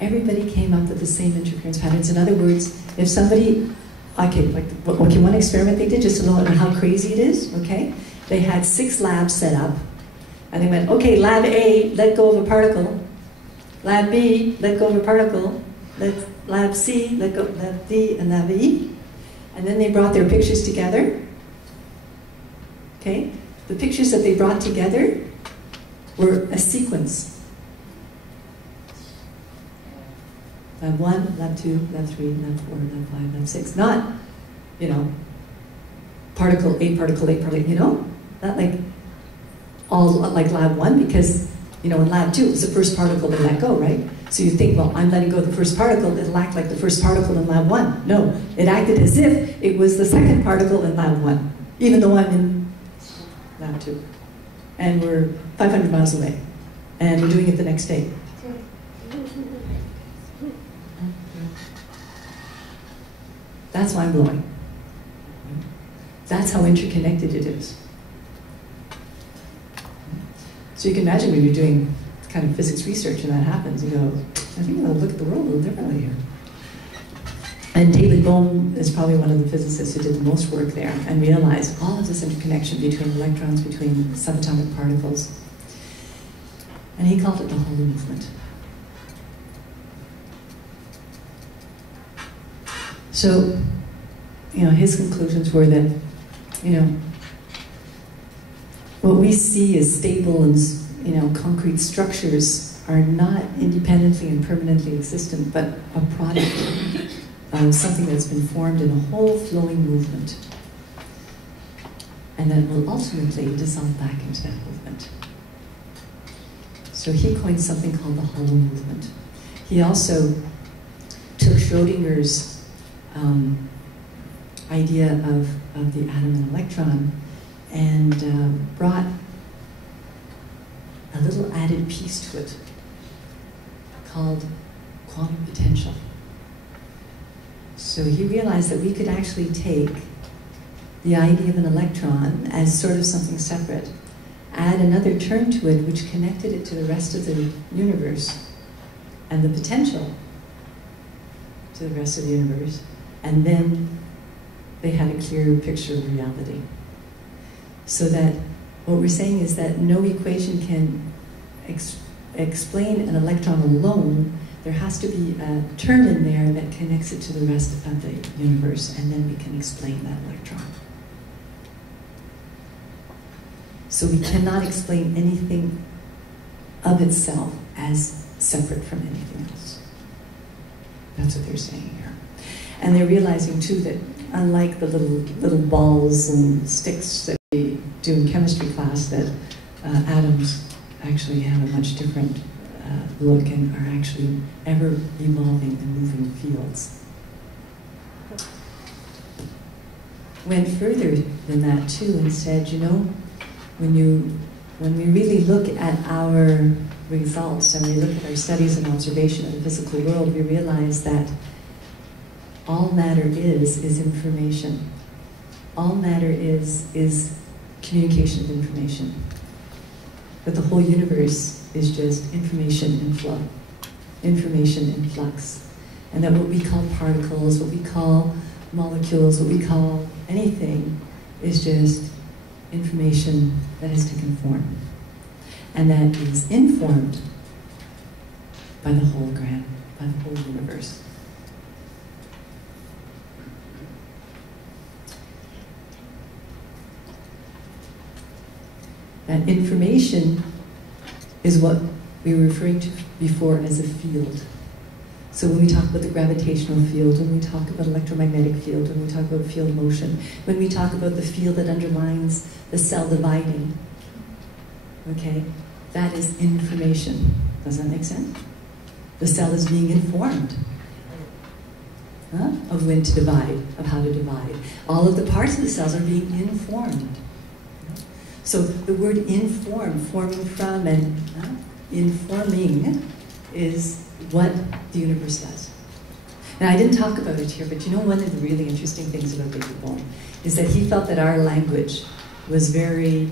everybody came up with the same interference patterns. In other words, if somebody, one experiment they did, just to know how crazy it is, okay? They had 6 labs set up, and they went, okay, lab A, let go of a particle. Lab B, let go of a particle. Lab C, let go, lab D, and lab E. And then they brought their pictures together. Okay? The pictures that they brought together were a sequence. Lab 1, Lab 2, Lab 3, Lab 4, Lab 5, Lab 6. Not, particle, A, particle, A, particle, Not like all like Lab 1, because, in Lab 2, it was the first particle they let go, right? So you think, well, I'm letting go of the first particle, it'll act like the first particle in Lab 1. No, it acted as if it was the second particle in Lab 1, even though I'm in Lab 2. And we're 500 miles away. And we're doing it the next day. That's mind-blowing. That's how interconnected it is. So you can imagine when you're doing kind of physics research and that happens, you go, I think I'll look at the world a little differently here. And David Bohm is probably one of the physicists who did the most work there and realized all of this interconnection between electrons, between subatomic particles. And he called it the Holo movement. So, his conclusions were that, what we see as stable and, concrete structures are not independently and permanently existent, but a product of something that's been formed in a whole flowing movement, and that will ultimately dissolve back into that movement. So he coined something called the Holo movement. He also took Schrodinger's idea of the atom and electron and brought a little added piece to it called quantum potential. So he realized that we could actually take the idea of an electron as sort of something separate, add another term to it which connected it to the rest of the universe and the potential to the rest of the universe, and then they had a clearer picture of reality. So that what we're saying is that no equation can explain an electron alone. There has to be a term in there that connects it to the rest of the universe, and then we can explain that electron. So we cannot explain anything of itself as separate from anything else. That's what they're saying here. And they're realizing too that unlike the little balls and sticks that we do in chemistry class, that atoms actually have a much different look and are actually ever evolving and moving fields. Went further than that too and said, you know, when we really look at our results and we look at our studies and observation of the physical world, we realize that all matter is information. All matter is communication of information. That the whole universe is just information in flow, information in flux. And that what we call particles, what we call molecules, what we call anything is just information that has taken form. And that is informed by the hologram, by the whole universe. That information is what we were referring to before as a field. So when we talk about the gravitational field, when we talk about electromagnetic field, when we talk about field motion, when we talk about the field that underlines the cell dividing, okay, that is information. Does that make sense? The cell is being informed of when to divide, of how to divide. All of the parts of the cells are being informed. So the word inform, forming from, and informing is what the universe does. Now, I didn't talk about it here, but you know one of the really interesting things about David Bohm is that he felt that our language was very,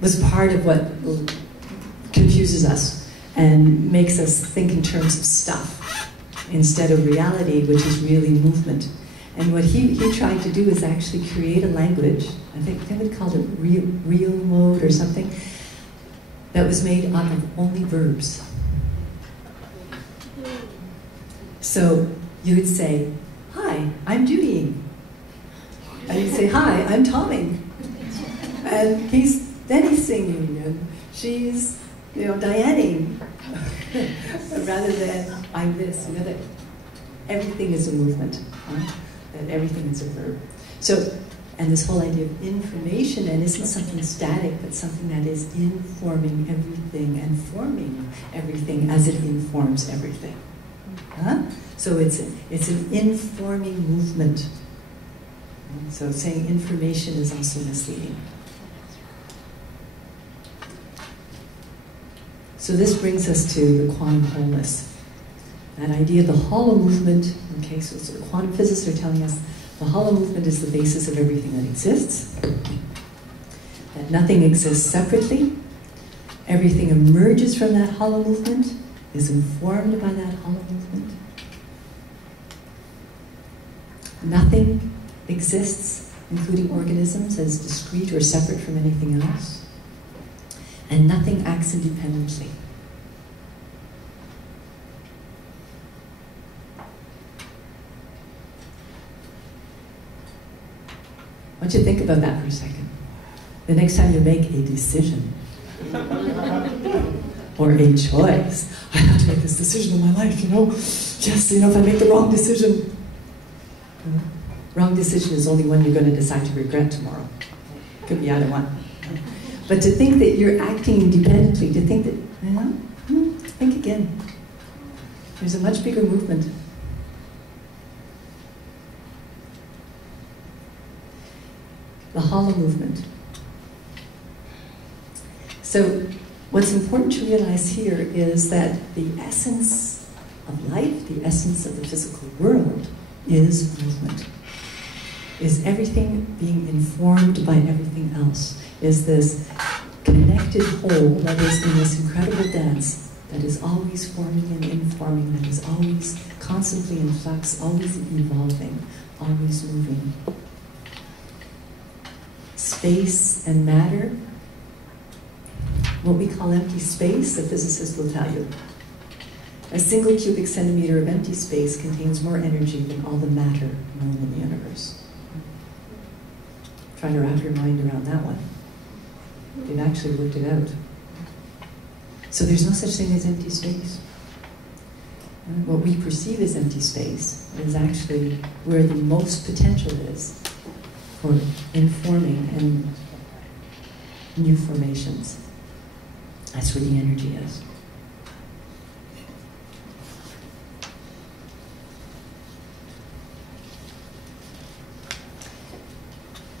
was part of what confuses us and makes us think in terms of stuff instead of reality, which is really movement. And what he tried to do is actually create a language, I think David called it real mode or something, that was made out of only verbs. So you would say, hi, I'm Judyann. And you'd say, hi, I'm Tommy. And then he's singing, and she's, Dianning. Rather than, I'm this, that everything is a movement, that everything is a verb. So, and this whole idea of information, and isn't something static, but something that is informing everything and forming everything as it informs everything. So it's an informing movement. So saying information is also misleading. So this brings us to the quantum wholeness. That idea of the hollow movement, okay, so the quantum physicists are telling us the hollow movement is the basis of everything that exists, that nothing exists separately, everything emerges from that hollow movement, is informed by that hollow movement. Nothing exists, including organisms, as discrete or separate from anything else, and nothing acts independently. I want you to think about that for a second. The next time you make a decision or a choice, I have to make this decision in my life, Yes, if I make the wrong decision. Wrong decision is only one you're going to decide to regret tomorrow. Could be either one. But to think that you're acting independently, to think that, think again. There's a much bigger movement. The hollow movement. So what's important to realize here is that the essence of life, the essence of the physical world, is movement. Is everything being informed by everything else? Is this connected whole that is in this incredible dance that is always forming and informing, that is always constantly in flux, always evolving, always moving. Space and matter, what we call empty space, the physicist will tell you. A single cubic centimeter of empty space contains more energy than all the matter known in the universe. Try to wrap your mind around that one. They've actually worked it out. So there's no such thing as empty space. What we perceive as empty space is actually where the most potential is for informing and new formations. That's where the energy is.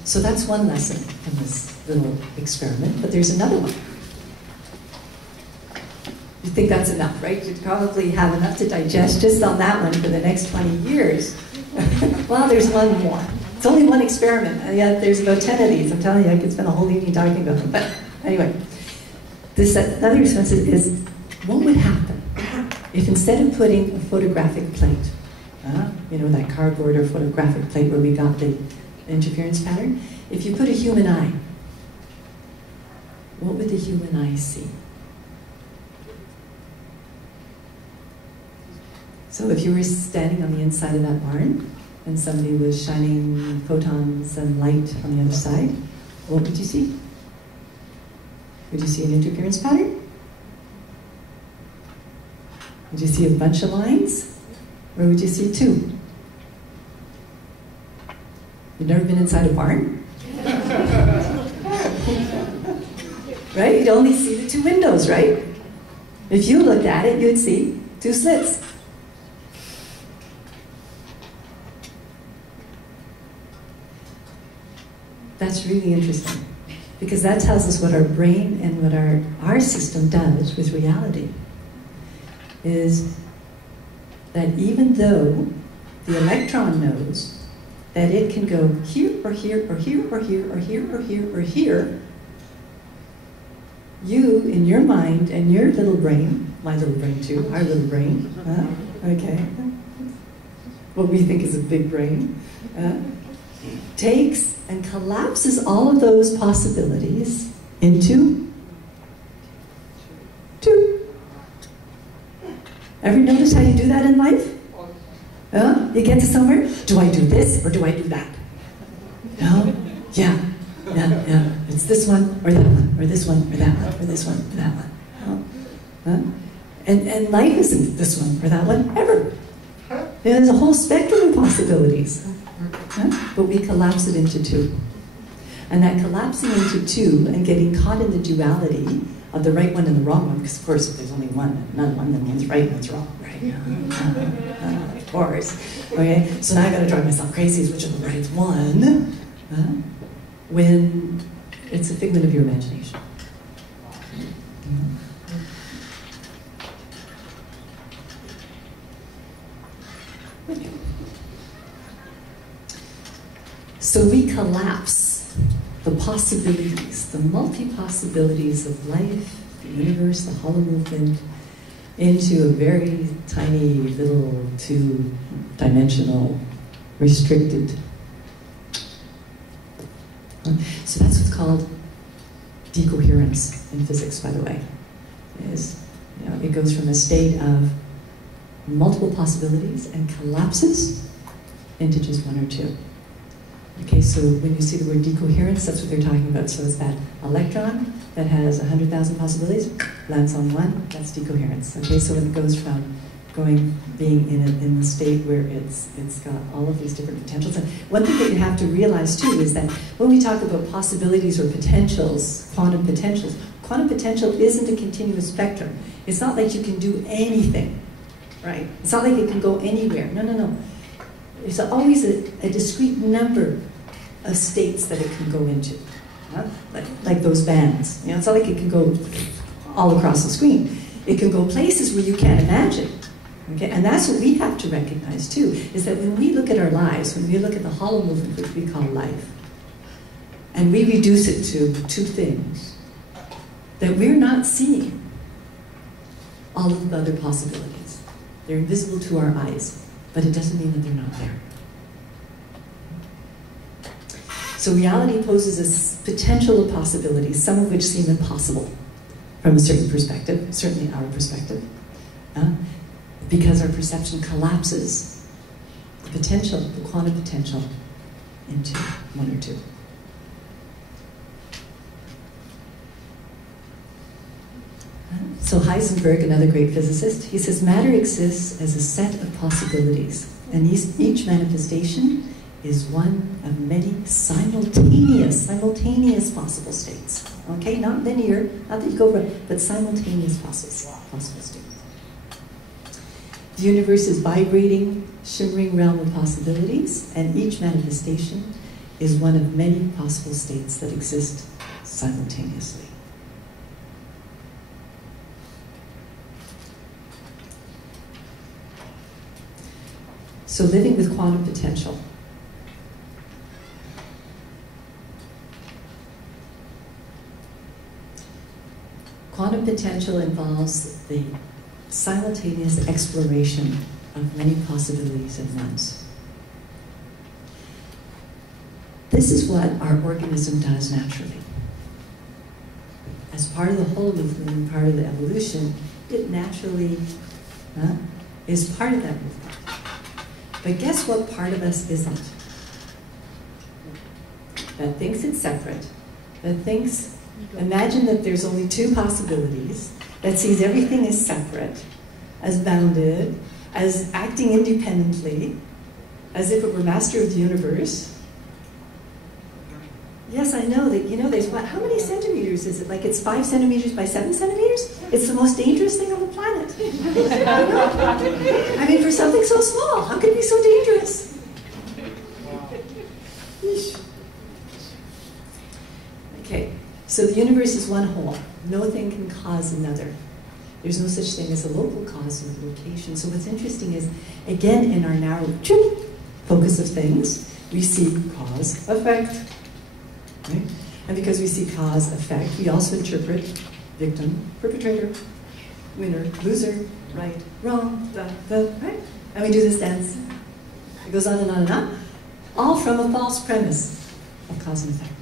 So that's one lesson from this little experiment, but there's another one. You think that's enough, right? You'd probably have enough to digest just on that one for the next 20 years. Well, there's one more. It's only one experiment, and yet there's about 10 of these. I'm telling you, I could spend a whole evening talking about them. But anyway, this another experiment is what would happen if instead of putting a photographic plate, you know, that cardboard or photographic plate where we got the interference pattern, if you put a human eye, what would the human eye see? So if you were standing on the inside of that barn and somebody was shining photons and light on the other side, what would you see? Would you see an interference pattern? Would you see a bunch of lines? Or would you see two? You've never been inside a barn? Right? You'd only see the two windows, right? If you looked at it, you'd see two slits. That's really interesting, because that tells us what our brain and what our system does with reality. Is that even though the electron knows that it can go here or here or here or here or here or here or here, you, in your mind and your little brain, my little brain too, our little brain, okay, what we think is a big brain, takes and collapses all of those possibilities into two. Ever notice how you do that in life? You get to somewhere, do I do this or do I do that? No? Yeah. It's this one or that one, or this one or that one, or this one or that one. And life isn't this one or that one, ever. There's a whole spectrum of possibilities. But we collapse it into two. And that collapsing into two and getting caught in the duality of the right one and the wrong one, because of course if there's only one, none one, then one's right and one's wrong, right? Of course. Okay, so now I gotta drive myself crazy as which of the right one, when it's a figment of your imagination. So we collapse the possibilities, the multi-possibilities of life, the universe, the hollow movement, into a very tiny little two-dimensional, restricted. So that's what's called decoherence in physics, by the way. It goes from a state of multiple possibilities and collapses into just one or two. Okay, so when you see the word decoherence, that's what they're talking about. So it's that electron that has 100,000 possibilities, lands on one, that's decoherence. Okay, so it goes from being in the state where it's got all of these different potentials. And one thing that you have to realize too is that when we talk about possibilities or potentials, quantum potential isn't a continuous spectrum. It's not like you can do anything, right? It's not like it can go anywhere. No. There's always a discrete number of states that it can go into. like those bands. It's not like it can go all across the screen. It can go places where you can't imagine. Okay? And that's what we have to recognize too, is that when we look at our lives, when we look at the hollow movement, which we call life, and we reduce it to two things, that we're not seeing all of the other possibilities. They're invisible to our eyes, but it doesn't mean that they're not there. So reality poses a potential of possibilities, some of which seem impossible from a certain perspective, certainly our perspective, because our perception collapses the potential, the quantum potential, into one or two. So Heisenberg, another great physicist, he says matter exists as a set of possibilities, and each manifestation is one of many simultaneous possible states. Okay, not linear, not that you go over, but simultaneous possible states. The universe is vibrating, shimmering realm of possibilities, and each manifestation is one of many possible states that exist simultaneously. So living with quantum potential. Quantum potential involves the simultaneous exploration of many possibilities at once. This is what our organism does naturally. As part of the whole movement and part of the evolution, it naturally is part of that movement. But guess what part of us isn't? That thinks it's separate, that thinks, imagine that there's only two possibilities, that sees everything as separate, as bounded, as acting independently, as if it were master of the universe. Yes, I know that, there's what, how many centimeters is it? Like it's 5 centimeters by 7 centimeters? It's the most dangerous thing on the planet. I mean, for something so small, how could it be so dangerous? Okay, so the universe is one whole. No thing can cause another. There's no such thing as a local cause or location. So what's interesting is, again, in our narrow focus of things, we see cause, effect. Right? And because we see cause, effect, we also interpret victim, perpetrator, winner, loser, right, wrong, right? And we do this dance. It goes on and on and on, all from a false premise of cause and effect.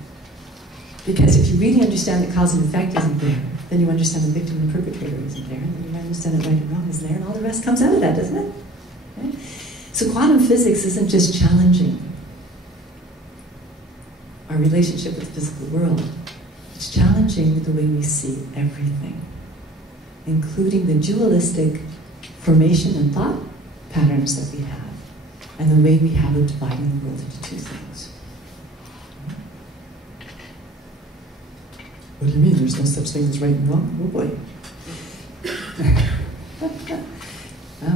Because if you really understand that cause and effect isn't there, then you understand the victim and perpetrator isn't there, and then you understand that right and wrong isn't there, and all the rest comes out of that, doesn't it? Right? So quantum physics isn't just challenging our relationship with the physical world. It's challenging the way we see everything, including the dualistic formation and thought patterns that we have, and the way we have of dividing the world into two things. What do you mean? There's no such thing as right and wrong? Oh boy.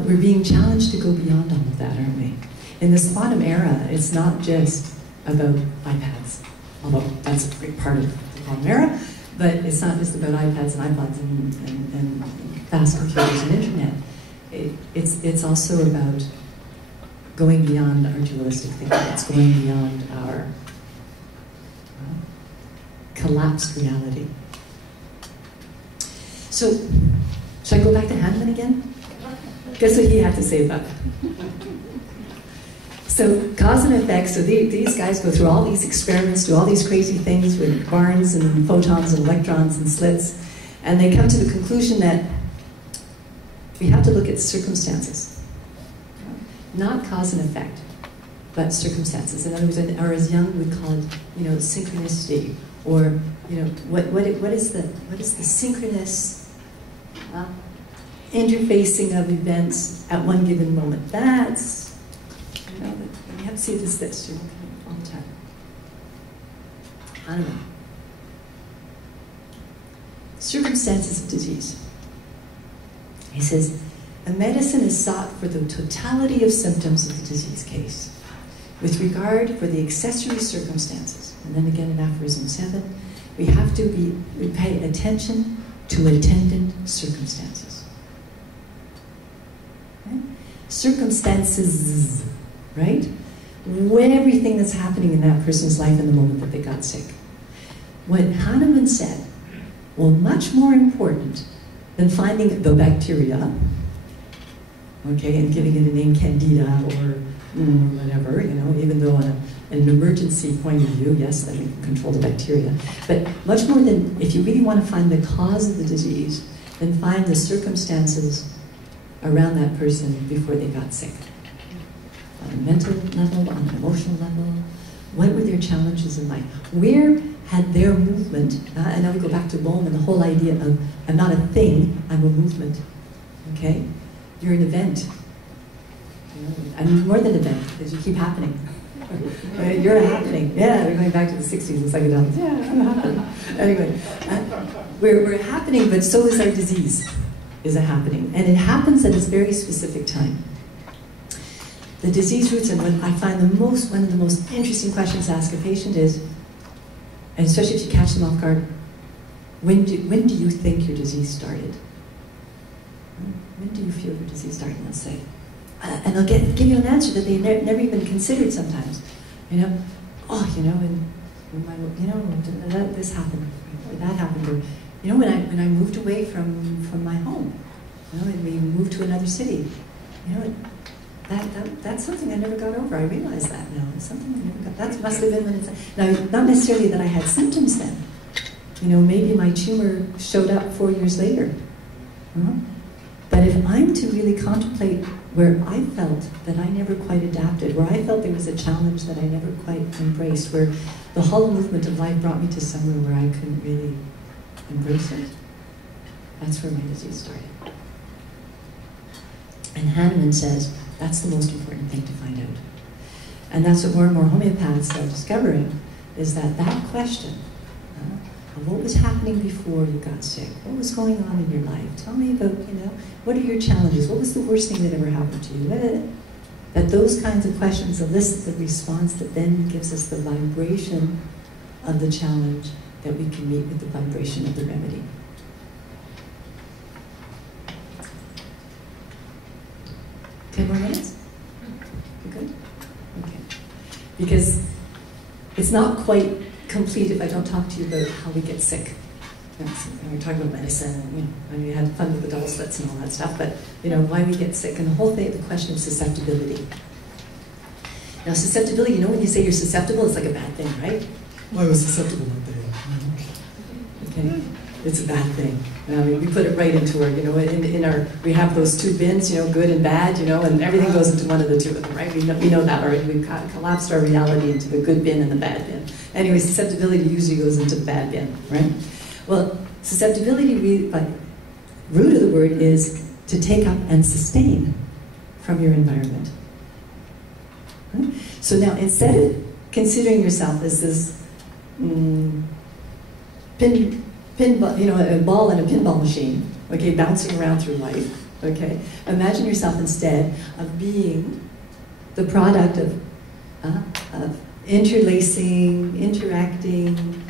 We're being challenged to go beyond all of that, aren't we? In this quantum era, it's not just about iPads, although that's a great part of the quantum era, but it's not just about iPads and iPods and fast computers and internet. It's also about going beyond our dualistic thinking. It's going beyond our collapsed reality. So, should I go back to Hahnemann again? Guess what he had to say about it. So, cause and effect, so these guys go through all these experiments, do all these crazy things with barns and photons and electrons and slits, and they come to the conclusion that we have to look at circumstances. Not cause and effect, but circumstances. In other words, or as Jung would call it, synchronicity, or what is the synchronous interfacing of events at one given moment? That's you have to see this you're looking at all the time. I don't know. Circumstances of disease. He says, a medicine is sought for the totality of symptoms of the disease case, with regard for the accessory circumstances. and then again in aphorism 7, we pay attention to attendant circumstances. Okay? Circumstances, right? Everything that's happening in that person's life in the moment that they got sick. What Hahnemann said, well, much more important than finding the bacteria, okay, and giving it a name, Candida or whatever, you know, even though on an emergency point of view, yes, then we can control the bacteria. But much more than, if you really want to find the cause of the disease, then find the circumstances around that person before they got sick. On a mental level, on an emotional level, what were their challenges in life? Where had their movement, and now we go back to Bohm and the whole idea of, I'm not a thing, I'm a movement, okay? You're an event. You know, I'm more than an event, because you keep happening. Right? You're a happening. Yeah, we're going back to the 60s and psychedelics. Yeah, I'm happening. Anyway, we're happening, but so is our disease, is a happening. And it happens at a very specific time. The disease roots, and what I find one of the most interesting questions to ask a patient is, and especially if you catch them off guard, when do you think your disease started? When do you feel your disease started? And they'll say, and they'll give you an answer that they never even considered sometimes. You know, oh, you know, this happened, or that happened, or you know, when I moved away from my home, you know, and we moved to another city, you know. That's something I never got over. I realize that now. It's something I never got. That must have been when it's... Now, not necessarily that I had symptoms then. You know, maybe my tumor showed up 4 years later. But if I'm to really contemplate where I felt that I never quite adapted, where I felt there was a challenge that I never quite embraced, where the whole movement of life brought me to somewhere where I couldn't really embrace it, that's where my disease started. And Hahnemann says, that's the most important thing to find out. And that's what more and more homeopaths are discovering, is that question of what was happening before you got sick, what was going on in your life, tell me about, you know, what are your challenges, what was the worst thing that ever happened to you, that those kinds of questions elicit the response that then gives us the vibration of the challenge that we can meet with the vibration of the remedy. 10 more minutes? You good? Okay. Because it's not quite complete if I don't talk to you about how we get sick. You know, so we're talking about medicine, and, you know, and we had fun with the double slits and all that stuff, but you know, why we get sick, and the whole thing, the question of susceptibility. Now, susceptibility, you know, when you say you're susceptible, it's like a bad thing, right? Well, I was susceptible that day. Okay. It's a bad thing. I mean, we put it right into our, you know, we have those two bins, you know, good and bad, you know, and everything goes into one of the two of them, right? We know that already. We've collapsed our reality into the good bin and the bad bin. Anyway, susceptibility usually goes into the bad bin, right? Well, susceptibility, by root of the word, is to take up and sustain from your environment. Right? So now, instead of considering yourself as this pinball, you know, a ball in a pinball machine, okay, bouncing around through life, okay? Imagine yourself instead of being the product of interlacing, interacting,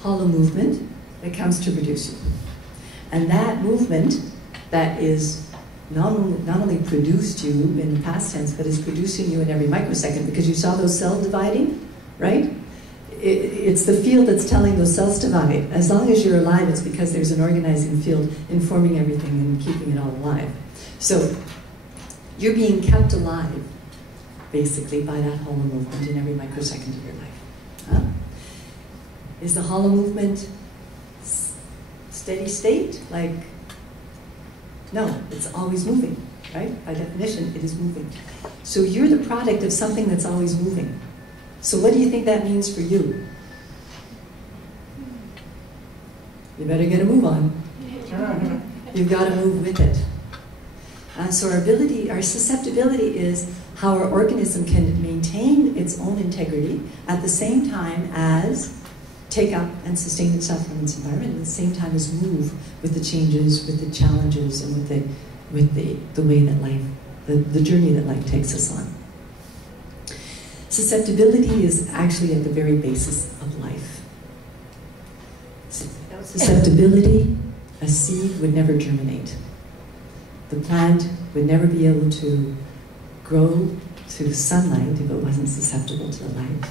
hollow movement that comes to produce you. And that movement that is not only produced you in the past tense, but is producing you in every microsecond, because you saw those cells dividing, right? It's the field that's telling those cells to divide. As long as you're alive, it's because there's an organizing field informing everything and keeping it all alive. So you're being kept alive, basically, by that hollow movement in every microsecond of your life. Is the hollow movement steady state? Like, no, it's always moving, right? By definition, it is moving. So you're the product of something that's always moving. So what do you think that means for you? You better get a move on. You've got to move with it. So our susceptibility is how our organism can maintain its own integrity at the same time as take up and sustain itself from its environment, at the same time as move with the changes, with the challenges, and with the way that life, the journey that life takes us on. Susceptibility is actually at the very basis of life. Susceptibility, a seed would never germinate. The plant would never be able to grow to sunlight if it wasn't susceptible to the light.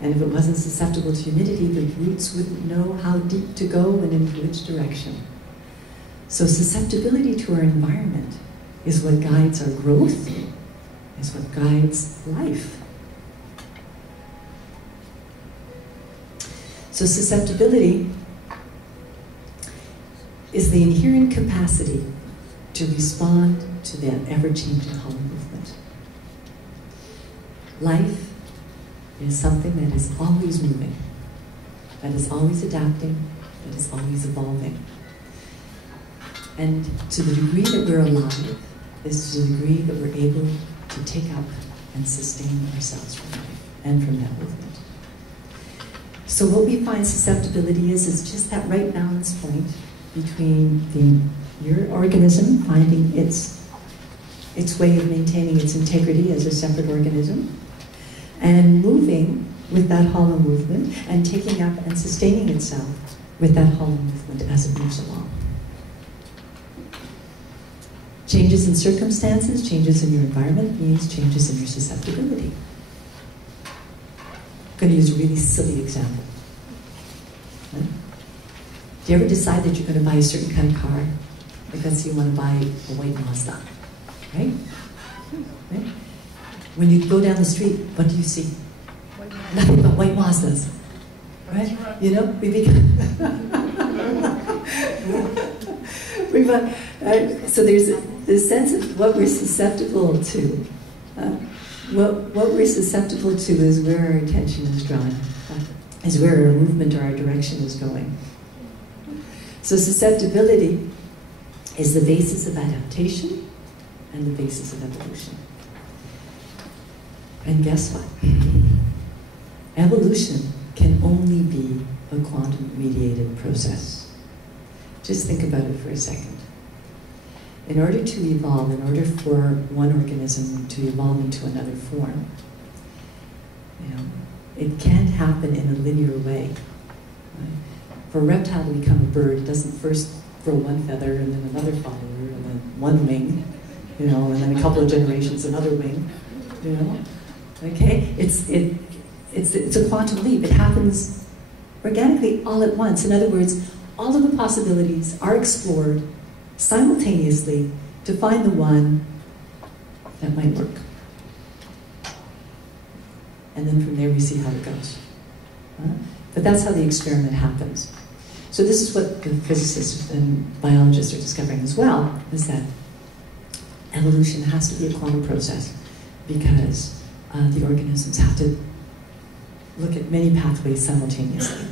And if it wasn't susceptible to humidity, the roots wouldn't know how deep to go and in which direction. So susceptibility to our environment is what guides our growth, is what guides life. So susceptibility is the inherent capacity to respond to the ever-changing Hollow movement. Life is something that is always moving, that is always adapting, that is always evolving. And to the degree that we're alive is to the degree that we're able to take up and sustain ourselves from life and from that movement. So what we find susceptibility is just that right balance point between your organism finding its way of maintaining its integrity as a separate organism and moving with that hollow movement and taking up and sustaining itself with that hollow movement as it moves along. Changes in circumstances, changes in your environment means changes in your susceptibility. I'm going to use a really silly example. Right? Do you ever decide that you're going to buy a certain kind of car? Like let's say you want to buy a white Mazda, right? Right? When you go down the street, what do you see? Nothing but white Mazdas, right? You know, we become... so there's this sense of what we're susceptible to. What we're susceptible to is where our attention is drawn, is where our movement or our direction is going. So susceptibility is the basis of adaptation and the basis of evolution. And guess what? Evolution can only be a quantum-mediated process. Just think about it for a second. In order to evolve, in order for one organism to evolve into another form, it can't happen in a linear way. Right? For a reptile to become a bird, it doesn't first grow one feather and then another follower and then one wing, and then a couple of generations another wing, Okay, it's a quantum leap. It happens organically all at once. In other words, all of the possibilities are explored simultaneously to find the one that might work. And then from there we see how it goes. But that's how the experiment happens. So this is what the physicists and biologists are discovering as well, is that evolution has to be a quantum process because the organisms have to look at many pathways simultaneously.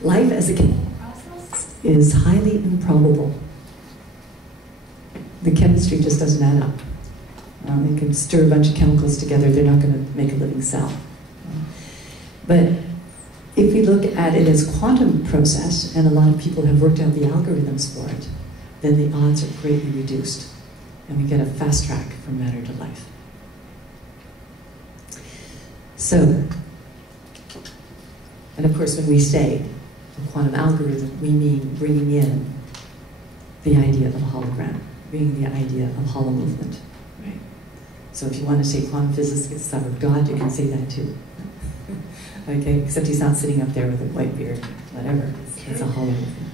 Life as a chemical process is highly improbable. The chemistry just doesn't add up. They can stir a bunch of chemicals together, they're not going to make a living cell. But if we look at it as a quantum process, and a lot of people have worked out the algorithms for it, then the odds are greatly reduced, and we get a fast track from matter to life. So, and of course when we say a quantum algorithm, we mean bringing in the idea of a hologram, bringing the idea of hollow movement. Right? So if you want to say quantum physics is the son of God, you can say that too. Okay, except he's not sitting up there with a white beard, whatever. It's a hollow movement.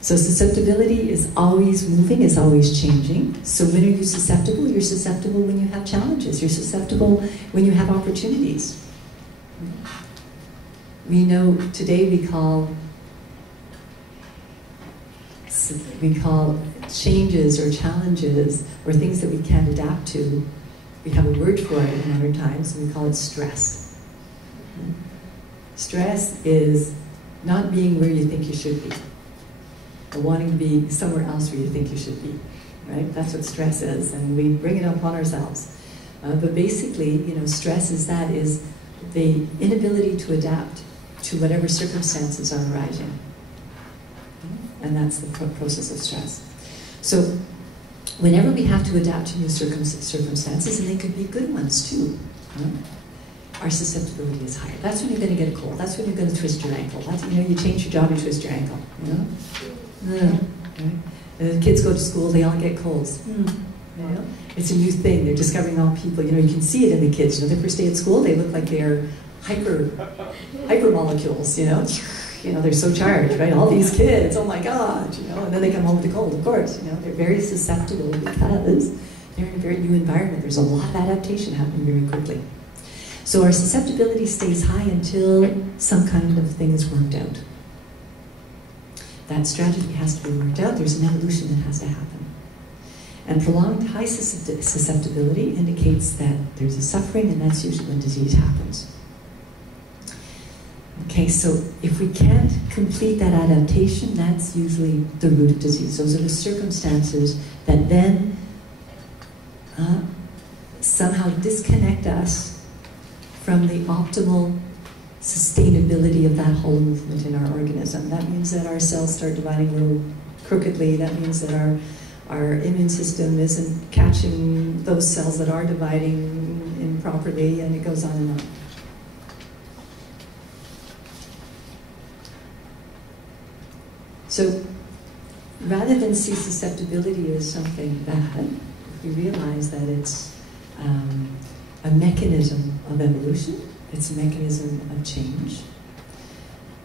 So susceptibility is always moving, is always changing. So when are you susceptible? You're susceptible when you have challenges. You're susceptible when you have opportunities. We know today we call changes or challenges or things that we can't adapt to. We have a word for it in modern times, and we call it stress. Stress is not being where you think you should be, or wanting to be somewhere else where you think you should be, right? That's what stress is, and we bring it upon ourselves. But basically, stress is the inability to adapt to whatever circumstances are arising. And that's the process of stress. So whenever we have to adapt to new circumstances, and they could be good ones too, our susceptibility is higher. That's when you're going to get a cold. That's when you're going to twist your ankle. That's, you change your job, you twist your ankle. Right? The kids go to school, they all get colds. It's a new thing. They're discovering all people. You can see it in the kids. Their first day at school, they look like they're hyper molecules. They're so charged, right? All these kids, oh my God, and then they come home with a cold, of course. They're very susceptible because they're in a very new environment. There's a lot of adaptation happening very quickly. So our susceptibility stays high until some kind of thing is worked out. That strategy has to be worked out. There's an evolution that has to happen. And prolonged high susceptibility indicates that there's a suffering, and that's usually when disease happens. Okay, so if we can't complete that adaptation, that's usually the root of disease. Those are the circumstances that then somehow disconnect us from the optimal sustainability of that whole movement in our organism. That means that our cells start dividing a little crookedly. That means that our immune system isn't catching those cells that are dividing improperly, and it goes on and on. So rather than see susceptibility as something bad, we realize that it's a mechanism of evolution, it's a mechanism of change,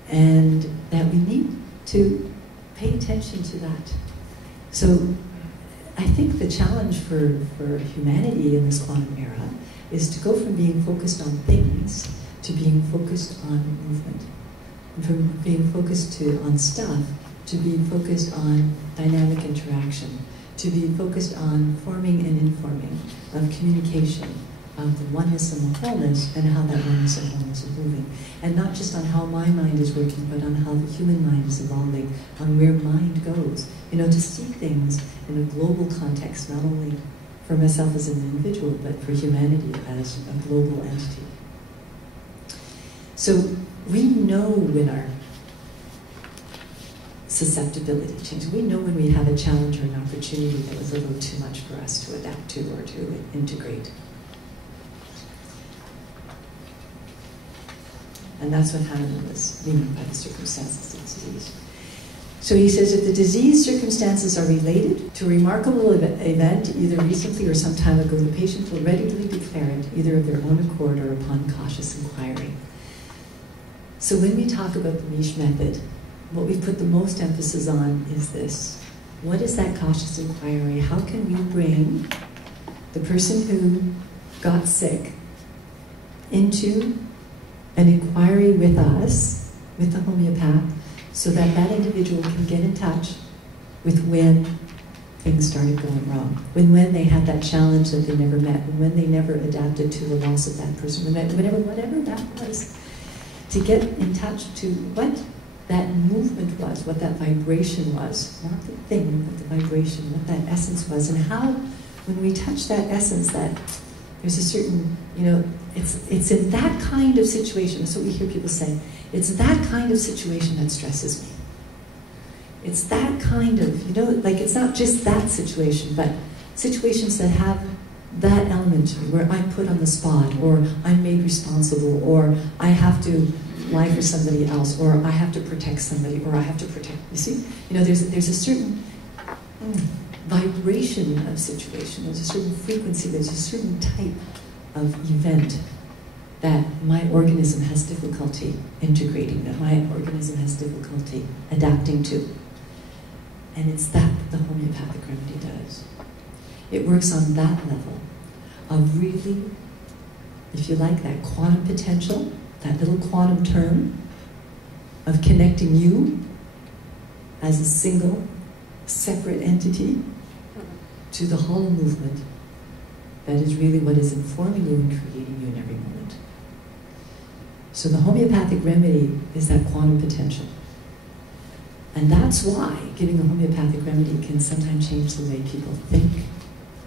and that we need to pay attention to that. So I think the challenge for humanity in this quantum era is to go from being focused on things to being focused on movement, and from being focused on stuff to being focused on dynamic interaction, to be focused on forming and informing, of communication, of the oneness and the wholeness, and how that oneness and wholeness is moving. And not just on how my mind is working, but on how the human mind is evolving, on where mind goes. To see things in a global context, not only for myself as an individual, but for humanity as a global entity. So we know when our susceptibility changes. We know when we have a challenge or an opportunity that was a little too much for us to adapt to or to integrate. And that's what Hahnemann was meaning by the circumstances of disease. So he says, if the disease circumstances are related to a remarkable event, either recently or some time ago, the patient will readily declare it, either of their own accord or upon cautious inquiry. So when we talk about the MICH method, what we put the most emphasis on is this. What is that cautious inquiry? How can we bring the person who got sick into an inquiry with us, with the homeopath, so that that individual can get in touch with when things started going wrong, when they had that challenge that they never met, when they never adapted to the loss of that person, whatever that was, to get in touch to what that movement was, what that vibration was, not the thing, but the vibration, what that essence was, and how, when we touch that essence, that there's a certain, it's in that kind of situation, that's what we hear people say, it's that kind of situation that stresses me. It's that kind of, it's not just that situation, but situations that have that element to me, where I'm put on the spot, or I'm made responsible, or I have to lie for somebody else, or I have to protect somebody, or I have to protect, you see? There's a certain vibration of situation, there's a certain frequency, there's a certain type of event that my organism has difficulty integrating, that my organism has difficulty adapting to. And it's that the homeopathic remedy does. It works on that level of really, if you like, that quantum potential, that little quantum term of connecting you as a single, separate entity to the whole movement that is really what is informing you and creating you in every moment. So the homeopathic remedy is that quantum potential. And that's why giving a homeopathic remedy can sometimes change the way people think.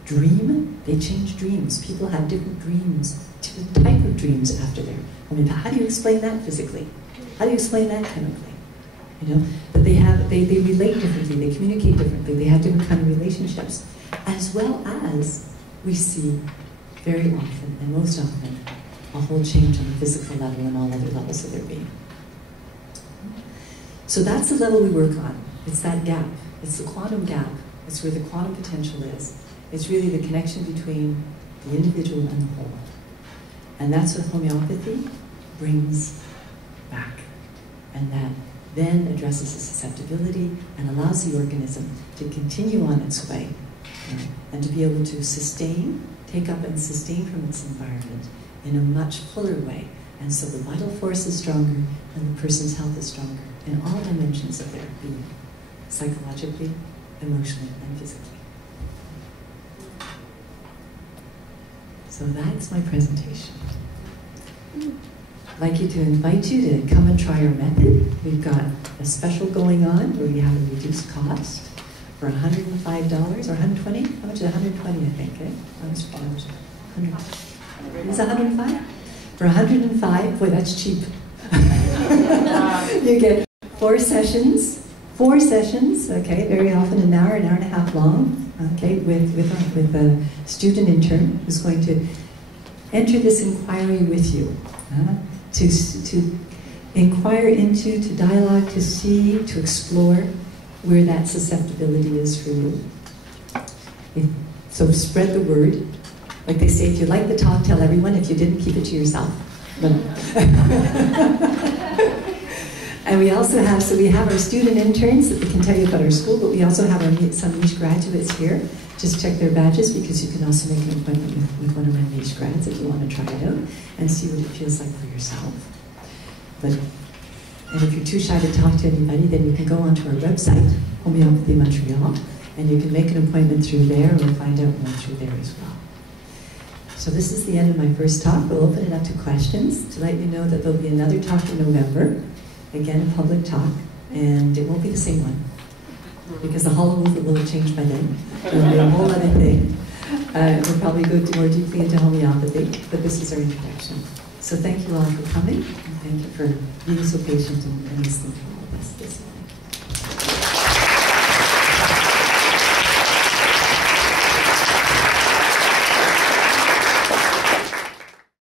Dream, they change dreams. People have different dreams, different type of dreams after their homeopathy. How do you explain that physically? How do you explain that chemically? That they have they relate differently, they communicate differently, they have different kind of relationships, as well as we see very often, and most often, a whole change on the physical level and all other levels of their being. So that's the level we work on. It's that gap. It's the quantum gap. It's where the quantum potential is. It's really the connection between the individual and the whole. And that's what homeopathy brings back. And that then addresses the susceptibility and allows the organism to continue on its way, and to be able to sustain, take up and sustain from its environment in a much fuller way. And so the vital force is stronger and the person's health is stronger in all dimensions of their being, psychologically, emotionally, and physically. So that's my presentation. I'd like to invite you to come and try our method. We've got a special going on where we have a reduced cost for $105 or $120. How much is it? $120, I think, eh? How much? $100. Is it $105? For $105, boy, that's cheap. You get 4 sessions, okay, very often an hour and a half long, okay, with a student intern who's going to enter this inquiry with you, to inquire into, to dialogue, to see, to explore where that susceptibility is for you. So spread the word. Like they say, if you like the talk, tell everyone. If you didn't, keep it to yourself. And we also have, so we have our student interns that can tell you about our school, but we also have some MICH graduates here. Just check their badges, because you can also make an appointment with one of my MICH grads if you want to try it out and see what it feels like for yourself. And if you're too shy to talk to anybody, then you can go onto our website, Homeopathy Montreal, and you can make an appointment through there or find out more through there as well. So this is the end of my first talk. We'll open it up to questions to let you know that there'll be another talk in November, again a public talk, and it won't be the same one, because the hollow movement will have changed by then. It'll be a whole other thing. We'll probably go more deeply into homeopathy, but this is our introduction. So thank you all for coming, and thank you for being so patient and listening to all of us this morning.